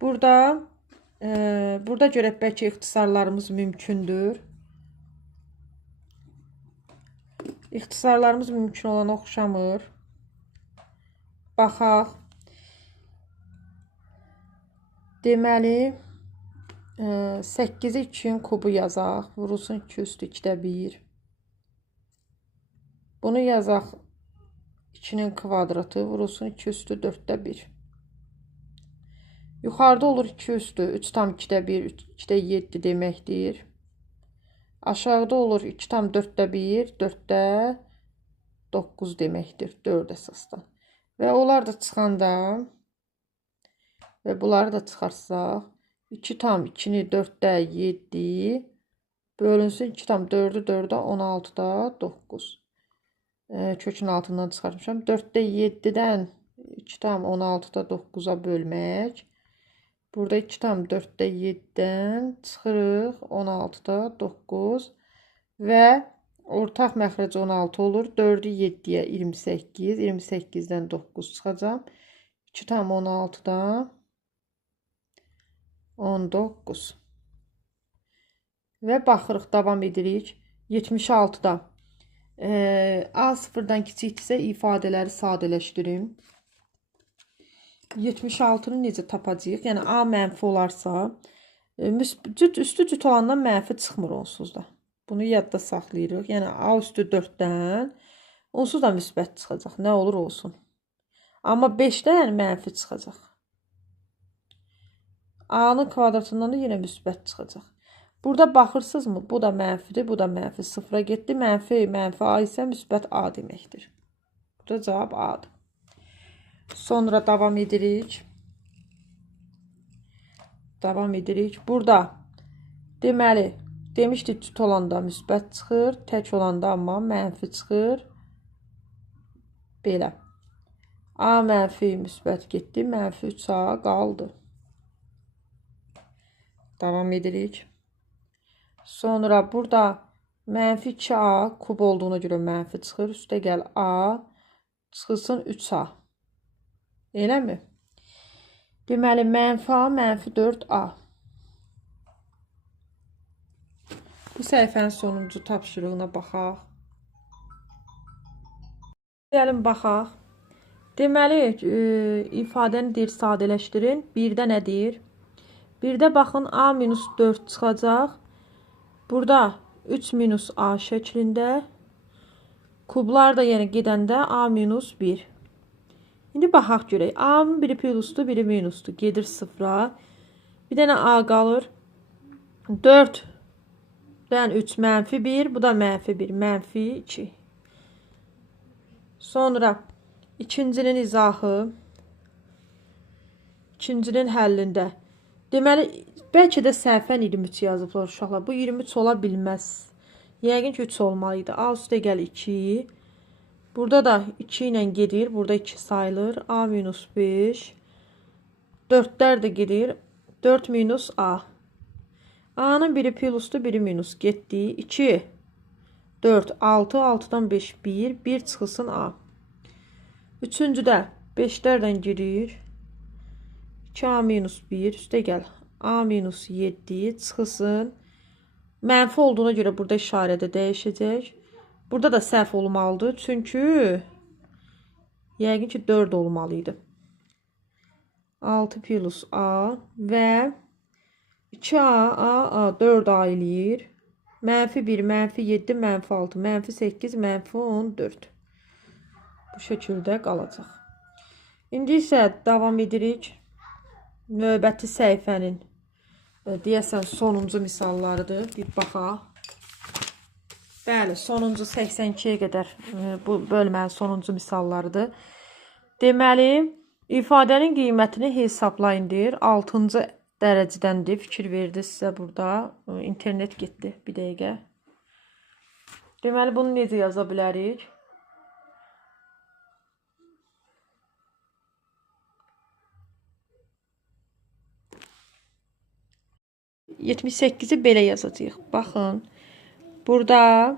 Burada görək bəlkə ixtisarlarımız mümkündür. İxtisarlarımız mümkün olana oxşamır. Baxaq. Deməli 8-i 2-nin kubu yazaq. Vurulsun 2 üstü 2-də 1. Bunu yazaq. 2-nin kvadratı vurulsun 2 üstü 4-də 1. Yuxarıda olur 2 üstü 3 tam 2-də 1, 2-də 7 deməkdir. Aşağıda olur 2 tam 4-də 1, 4-də 9 deməkdir. 4 əsasdan. Və onlar da çıxanda və bunları da çıxarsaq 2 tam 2-ni 4-də 7 bölünsün 2 tam 4-ü 4-də 16-da 9. Kökün altından çıxarmışam. 4-də 7-dən 2 tam 16-da 9-a bölmək. Burada 2 tam 4-də 7-dən çıxırıq 16-da 9 və ortaq məxrəc 16 olur. 4-ü 7-yə 28, 28-dən 9 çıxacaq. 2 tam 16-da 19. Və baxırıq, davam edirik. 76-da A sıfırdan kiçikdirsə ifadələri sadələşdirim. 76-nı necə tapacağıq? Yəni A mənfi olarsa, üstü cüt olandan mənfi çıxmır onsuz da. Bunu yadda saxlayırıq. Yəni A üstü 4-dən onsuz da müsbət çıxacaq. Nə olur olsun. Amma 5-dən mənfi çıxacaq. A-nın kvadratından da yenə müsbət çıxacaq. Burada baxırsınızmı? Bu da mənfidir, bu da mənfi. Sıfıra getdi. Mənfi A isə müsbət A deməkdir. Burada cavab A-dır. Sonra davam edirik. Burada deməli, demişdik cüt olanda müsbət çıxır, tək olanda amma mənfi çıxır. Belə. A mənfi müsbət getdi, mənfi 3A qaldı. Davam edirik. Sonra burada mənfi 2A kub olduğuna görə mənfi çıxır. Üstə gəl A çıxılsın 3A. Eləmi? Deməli, mənfi A, mənfi 4A. Bu səhifənin sonuncu tapşırığına baxaq. Gəlin baxaq. Deməli, ifadəni deyir, sadələşdirin. 1-də nə deyir? 1-də baxın, A minus 4 çıxacaq. Burada 3 minus A şəklində. Kublar da yenə gedəndə A minus 1. İndi baxaq görək. A-nın biri plusdur, biri minusdur. Gedir sıfıra. Bir dənə A qalır. 4-dən 3 mənfi 1. Bu da mənfi 1. Mənfi 2. Sonra ikincinin izahı. İkincinin həllində. Deməli, bəlkə də səhvən 23 yazıblar uşaqlar. Bu 23 ola bilməz. Yəqin ki 3 olmalıydı. A üstə gəl 2. Burada da 2 ilə gedir. Burada 2 sayılır. A minus 5. 4'lər də gedir. 4 minus A. A'nın biri plusdur, biri minus. Getdi. 2. 4. 6. 6'dan 5. 1. 1 çıxılsın A. Üçüncüdə 5'lərdən girir. 2A minus 1. Üstə gəl. A minus 7. Çıxılsın. Mənfi olduğuna görə burada işarədə dəyişəcək. Burada da səhv olmalıdır. Çünki yəqin ki 4 olmalıydı. 6 plus A və 2A, 4 A eləyir. Mənfi 1, mənfi 7, mənfi 6, mənfi 8, mənfi 14. Bu şəkildə qalacaq. İndi isə davam edirik. Növbəti səhifənin deyəsən sonuncu misallarıdır. Bir baxaq. Bəli, sonuncu 82-yə qədər bu bölmənin sonuncu misallarıdır. Deməli, ifadənin qiymətini hesablayın deyir. 6-cı dərəcədəndir. Fikir verdi sizə burada. İnternet getdi. Bir dəqiqə. Deməli, bunu necə yaza bilərik? Yetmiş səkkizi belə yazacağıq. Baxın. Burada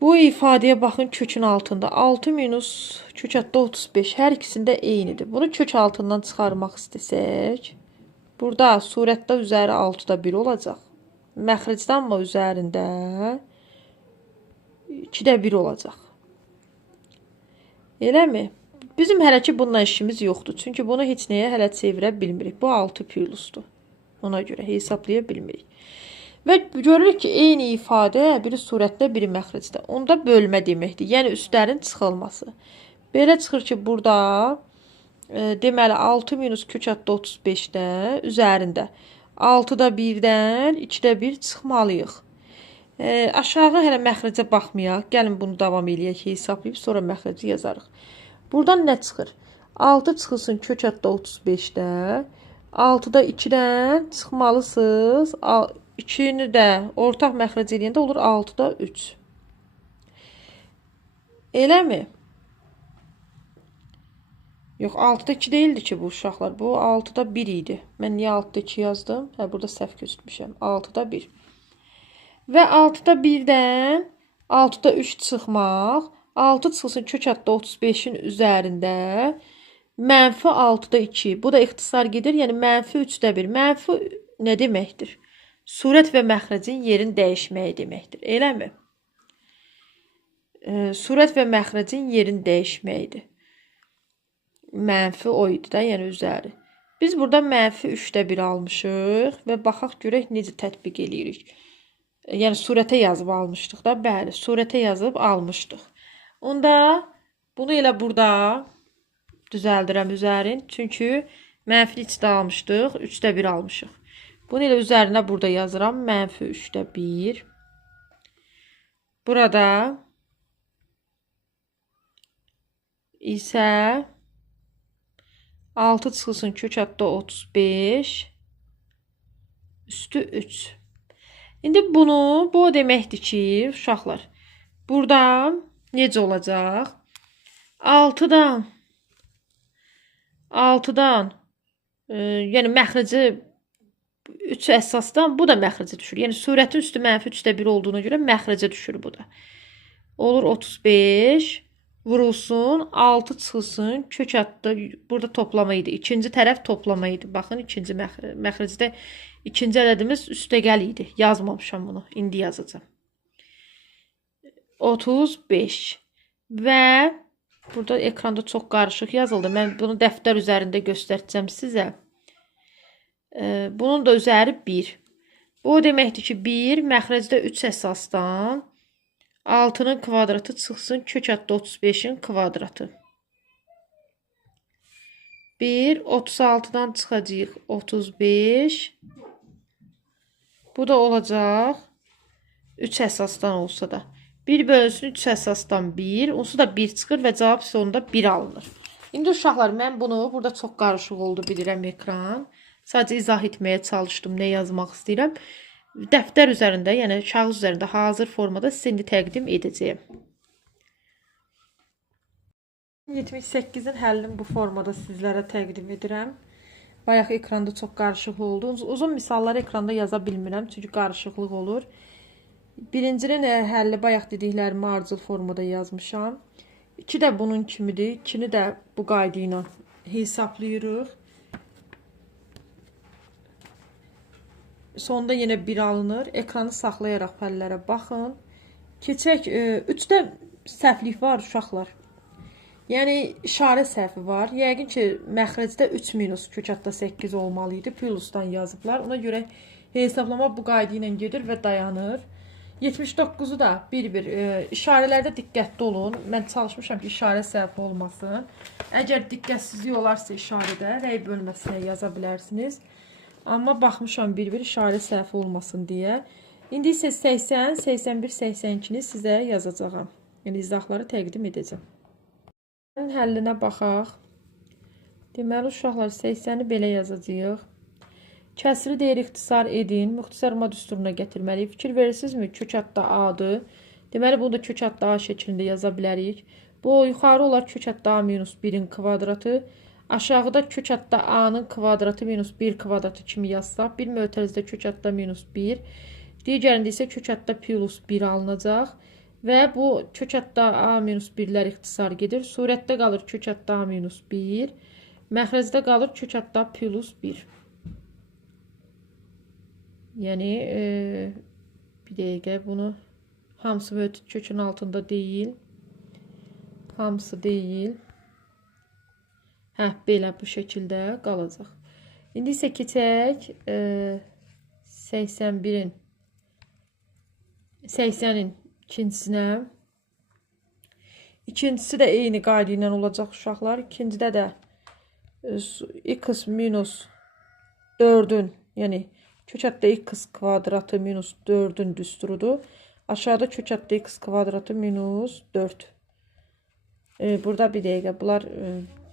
bu ifadəyə baxın kökün altında. 6 minus kök altında 35. Hər ikisində eynidir. Bunu kök altından çıxarmaq istəsək. Burada surətdə üzəri 6-da 1 olacaq. Məxricdə amma üzərində 2-də 1 olacaq. Eləmi? Bizim hələ ki bununla işimiz yoxdur. Çünki bunu heç nəyə hələ çevirə bilmirik. Bu 6 plusdur. Ona görə hesablaya bilmirik. Və görürük ki, eyni ifadə biri surətdə, biri məxricdə. Onda bölmə deməkdir. Yəni üstlərin çıxılması. Belə çıxır ki, burada deməli 6 minus kök altında 35-də üzərində 6-da 1-dən 2-də 1 çıxmalıyıq. Aşağı hələ məxricə baxmayaq. Gəlin bunu davam eləyək, hesablayıb sonra məxrici yazarıq. Buradan nə çıxır? 6 çıxılsın kök altında 35-də. 6-da 2-dən çıxmalısınız. 2-ni də ortaq məxric eləyəndə olur 6-da 3. Eləmi? Yox, 6-da 2 deyildi ki bu uşaqlar. Bu 6-da 1 idi. Mən niyə 6-da 2 yazdım? Hə, burada səhv götürmüşəm. 6-da 1. Və 6-da 1-dən 6-da 3 çıxmaq. 6 çıxılsın kök altında 35-in üzərində mənfi 6-da 2. Bu da ixtisar gedir. Yəni mənfi 3-də 1. Mənfi nə deməkdir? Surət və məxrəcin yerin dəyişməyi deməkdir. Eləmi? Surət və məxrəcin yerin dəyişməyidir. Mənfi o idi da, yəni üzəri. Biz burada mənfi 3-də 1 almışıq və baxaq görək necə tətbiq eləyirik. Yəni surətə yazıb almışdıq da. Bəli, surətə yazıb almışdıq. Onda bunu elə burada düzəldirəm üzərin. Çünki mənfi 3-də almışdıq, 3-də 1 almışıq. Bunu elə üzərinə burada yazıram. Mənfi 3-də 1. Burada isə 6 çıxılsın kök altında 35 üstü 3. İndi bunu, bu deməkdir ki, uşaqlar, burada necə olacaq? 6-dan yəni məxrici 3 əsasdan bu da məxricə düşür. Yəni surətin üstü mənfi 3-də 1 olduğuna görə məxricə düşür bu da. Olur 35 vurulsun 6 çıxılsın kök altında burada toplama idi. İkinci tərəf toplama idi. Baxın ikinci məxricdə ikinci ədədimiz üstəgəl idi. Yazmamışam bunu. İndi yazacağam. 35 və burada ekranda çox qarışıq yazıldı. Mən bunu dəftər üzərində göstərəcəm sizə. Bunun da üzəri 1. Bu deməkdir ki, 1 məxrəcdə 3 əsasdan 6-nın kvadratı çıxsın kök altında 35-in kvadratı. 1, 36-dan çıxacaq 35. Bu da olacaq 3 əsasdan olsa da. 1 bölünsün 3 əsasdan 1. Onsuz da 1 çıxır və cavab sonunda 1 alınır. İndi uşaqlar, mən bunu burada çox qarışıq oldu bilirəm ekran. Sadəcə izah etməyə çalışdım, nə yazmaq istəyirəm. Dəftər üzərində, yəni kağız üzərində hazır formada sizə indi təqdim edəcəyim. 78-in həllini bu formada sizlərə təqdim edirəm. Bayaq ekranda çox qarışıq oldu. Uzun misalları ekranda yaza bilmirəm, çünki qarışıqlıq olur. Birincinin həlli bayaq dediklərimi ardıcıl formada yazmışam. 2 də bunun kimidir. 2-ni də bu qayda ilə hesablayırıq. Sonda yenə 1 alınır. Ekranı saxlayaraq fəllərə baxın. Keçək. 3-də səhvlik var uşaqlar. Yəni işarə səhvi var. Yəqin ki, məxrəcdə 3 minus kök altında 8 olmalı idi. Plusdan yazıblar. Ona görə hesablama bu qayda ilə gedir və dayanır. 79-u da bir-bir işarələrdə diqqətli olun. Mən çalışmışam ki, işarə səhvi olmasın. Əgər diqqətsizlik olarsa işarədə rəy bölməsinə yaza bilərsiniz. Amma baxmışam bir-bir işarə səhvi olmasın deyə. İndi isə 80, 81, 82-ni sizə yazacağam. Yəni izahları təqdim edəcəm. Həllinə baxaq. Deməli, uşaqlar 80-i belə yazacağıq. Kəsri deyir ixtisar edin. Müxtisarma düsturuna gətirməliyik. Fikir verirsinizmi? Kök adda A-dır. Deməli, bunu da kök adda A şəklində yaza bilərik. Bu, yuxarı olar kök adda A minus 1-in kvadratı. Aşağıda kök adda A-nın kvadratı minus 1 kvadratı kimi yazsaq. Bir mötərizdə kök adda minus 1. Digərində isə kök adda plus 1 alınacaq. Və bu kök adda A minus 1-lər ixtisar gedir. Surətdə qalır kök adda A minus 1. Məxrəcdə qalır kök adda plus 1. Yəni, bir dəqiqə bunu hamısı mötəd kökün altında deyil. Hamısı deyil. Belə bu şəkildə qalacaq. İndi isə keçək 80-in ikincisinə. İkincisi də eyni qayda ilə olacaq uşaqlar. İkincidə də x minus 4-ün, yəni kök adda x kvadratı minus 4-ün düsturudur. Aşağıda kök adda x kvadratı minus 4. Burada bir dəqiqə, bunlar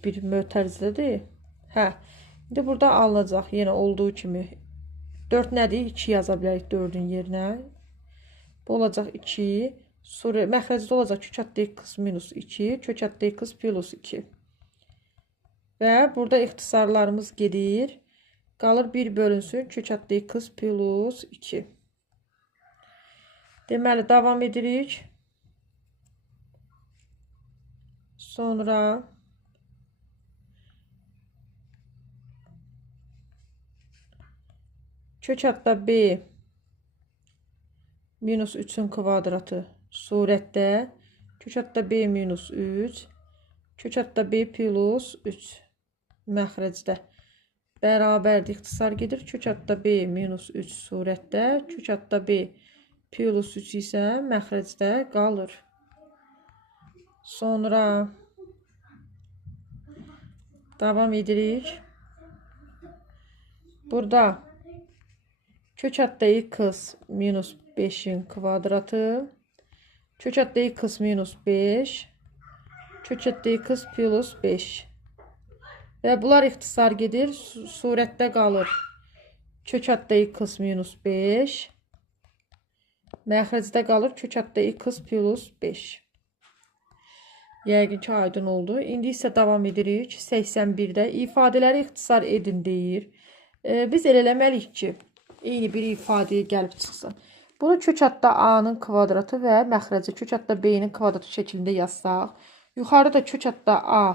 bir mötərizədir. İndi burada alınacaq yenə olduğu kimi. 4 nədir? 2 yaza bilərik 4-ün yerinə. Bu olacaq 2. Sonra məxrəcdə olacaq kök adda x minus 2, kök adda x plus 2. Və burada ixtisarlarımız gedir. Qalır 1 bölünsün kök adda x plus 2. Deməli, davam edirik. Sonra kök adda b minus 3-ün kvadratı surətdə kök adda b minus 3, kök adda b plus 3 məxrəcdə bərabərdir, ixtisar gedir. Kök adda b minus 3 surətdə, kök adda b plus 3 isə məxrəcdə qalır. Sonra davam edirik. Burada kök adda x minus 5-in kvadratı, kök adda x minus 5, kök adda x plus 5. Və bunlar ixtisar gedir. Surətdə qalır kök adda x minus 5. Məxrəcdə qalır kök adda x plus 5. Yəqin ki, aydın oldu. İndi isə davam edirik. 81-də ifadələri ixtisar edin deyir. Biz elə eləməliyik ki, eyni bir ifadəyə gəlib çıxsın. Bunu kök adda A-nın kvadratı və məxrəcə kök adda B-nin kvadratı şəklində yazsaq. Yuxarıda kök adda A.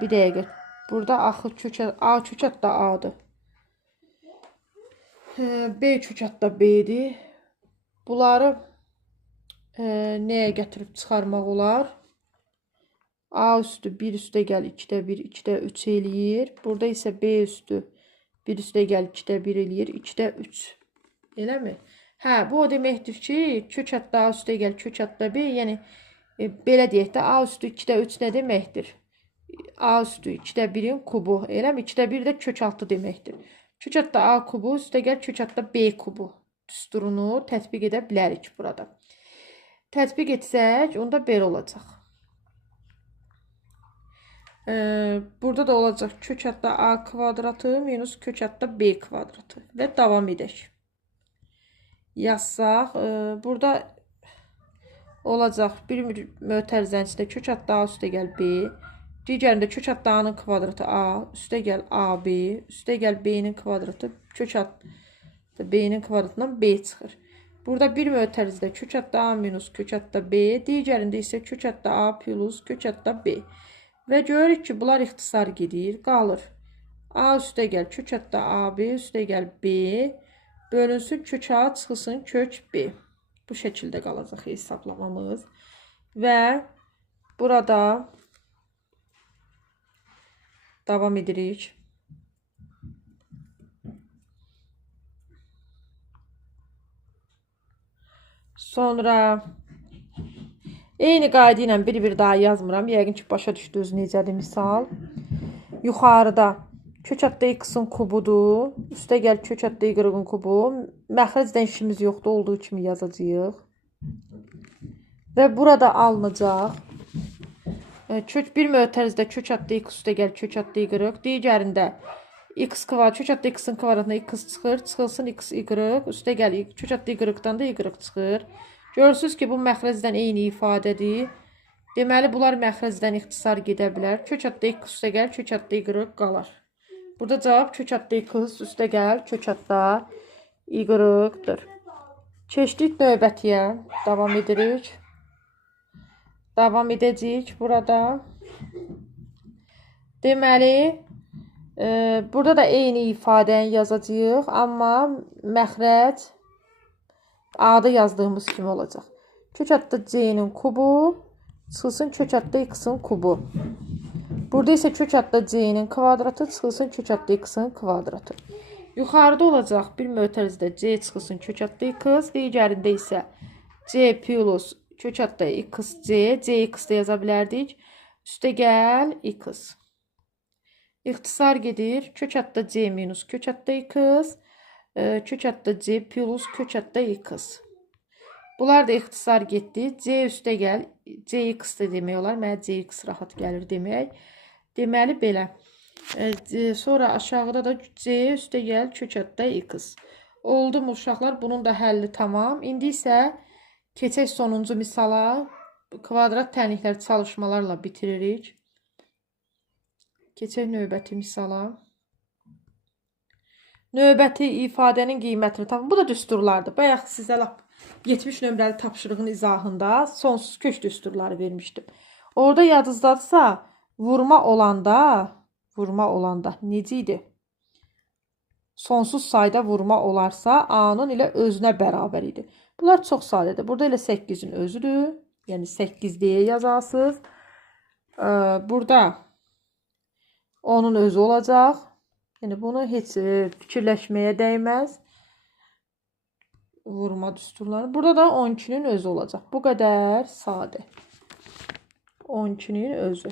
Bir dəqiqə. Burada axı A kök adda A-dır. B kök adda B-dir. Bunları nəyə gətirib çıxarmaq olar? A üstü 1 üstə gəl 2-də 1, 2-də 3 eləyir. Burada isə B üstü 1 üstə gəl 2-də 1 eləyir, 2-də 3. Eləmi? Bu o deməkdir ki, kök adda A üstə gəl kök adda B, yəni belə deyək də A üstü 2-də 3 nə deməkdir? A üstü 2-də 1-in kubu. Eləmi? 2-də 1 də kök 6 deməkdir. Kök adda A kubu üstə gəl kök adda B kubu düsturunu tətbiq edə bilərik burada. Tətbiq etsək, onda belə olacaq. Burada da olacaq kök adda A kvadratı minus kök adda B kvadratı. Və davam edək. Yazsaq, burada olacaq bir mötərizənin içində kök adda A üstə gəl B. Digərində kök adda A-nın kvadratı A, üstə gəl AB, üstə gəl B-nin kvadratı, kök adda B-nin kvadratından B çıxır. Burada bir mötərizədə kök adda A minus kök adda B, digərində isə kök adda A plus kök adda B. Və görürük ki, bunlar ixtisar gedir, qalır. A üstə gəl kök adda AB, üstə gəl B, bölünsün kök A, çıxılsın kök B. Bu şəkildə qalacaq hesablamamız. Və burada davam edirik. Sonra eyni qayda ilə bir daha yazmıram. Yəqin ki, başa düşdünüz necədir misal. Yuxarıda Kök adda x-in kubudur. Üstə gəl kök adda y-in kubu. Məxrəcdən işimiz yoxdur, olduğu kimi yazacağıq. Və burada alınacaq. Kök bir mötərizdə kök adda x üstə gəl kök adda y. Digərində x kvadrat, kök adda x-in kvadratına x çıxır. Çıxılsın x y. Üstə gəl kök adda y-dan da y çıxır. Görürsünüz ki, bu məxrəcdən eyni ifadədir. Deməli, bunlar məxrəcdən ixtisar gedə bilər. Kök adda x üstə gəl kök adda y qalar. Burada cavab kök adda x üstə gəl kök adda y-dır. Keçdik növbətiyə. Davam edirik. Davam edəcəyik burada. Deməli, burada da eyni ifadəni yazacağıq, amma məxrəc A-da yazdığımız kimi olacaq. Kök adda C-nin kubu çıxılsın kök adda x-in kubu. Burada isə kök adda C-nin kvadratı çıxılsın kök adda x-in kvadratı. Yuxarıda olacaq bir mötərizdə C çıxılsın kök adda x, digərində isə C plus kök adda xc, cx da yaza bilərdik. Üstə gəl x. İxtisar gedir. Kök adda c minus kök adda x, kök adda c plus kök adda x. Bunlar da ixtisar getdi. C üstə gəl. Cx da demək olar. Mənə cx rahat gəlir demək. Deməli belə. Sonra aşağıda da c üstə gəl kök adda x. Oldu mu uşaqlar? Bunun da həlli tamam. İndi isə keçək sonuncu misala. Kvadrat tənliklər çalışmalarla bitiririk. Keçək növbəti misala. Növbəti ifadənin qiymətini tapın. Bu da düsturlardır. Bayaq sizə 70 nömrəli tapşırığın izahında sonsuz kök düsturları vermişdim. Orada yadınızdadırsa vurma olanda necə idi? Sonsuz sayda vurma olarsa A-nın ilə özünə bərabər idi. Bunlar çox sadədir. Burada elə 8-in özüdür. Yəni 8 deyə yazarsınız. Burada onun özü olacaq. Yəni bunu heç fikirləşməyə dəyməz. Vurma düsturları. Burada da 12-nin özü olacaq. Bu qədər sadə. 12-nin özü.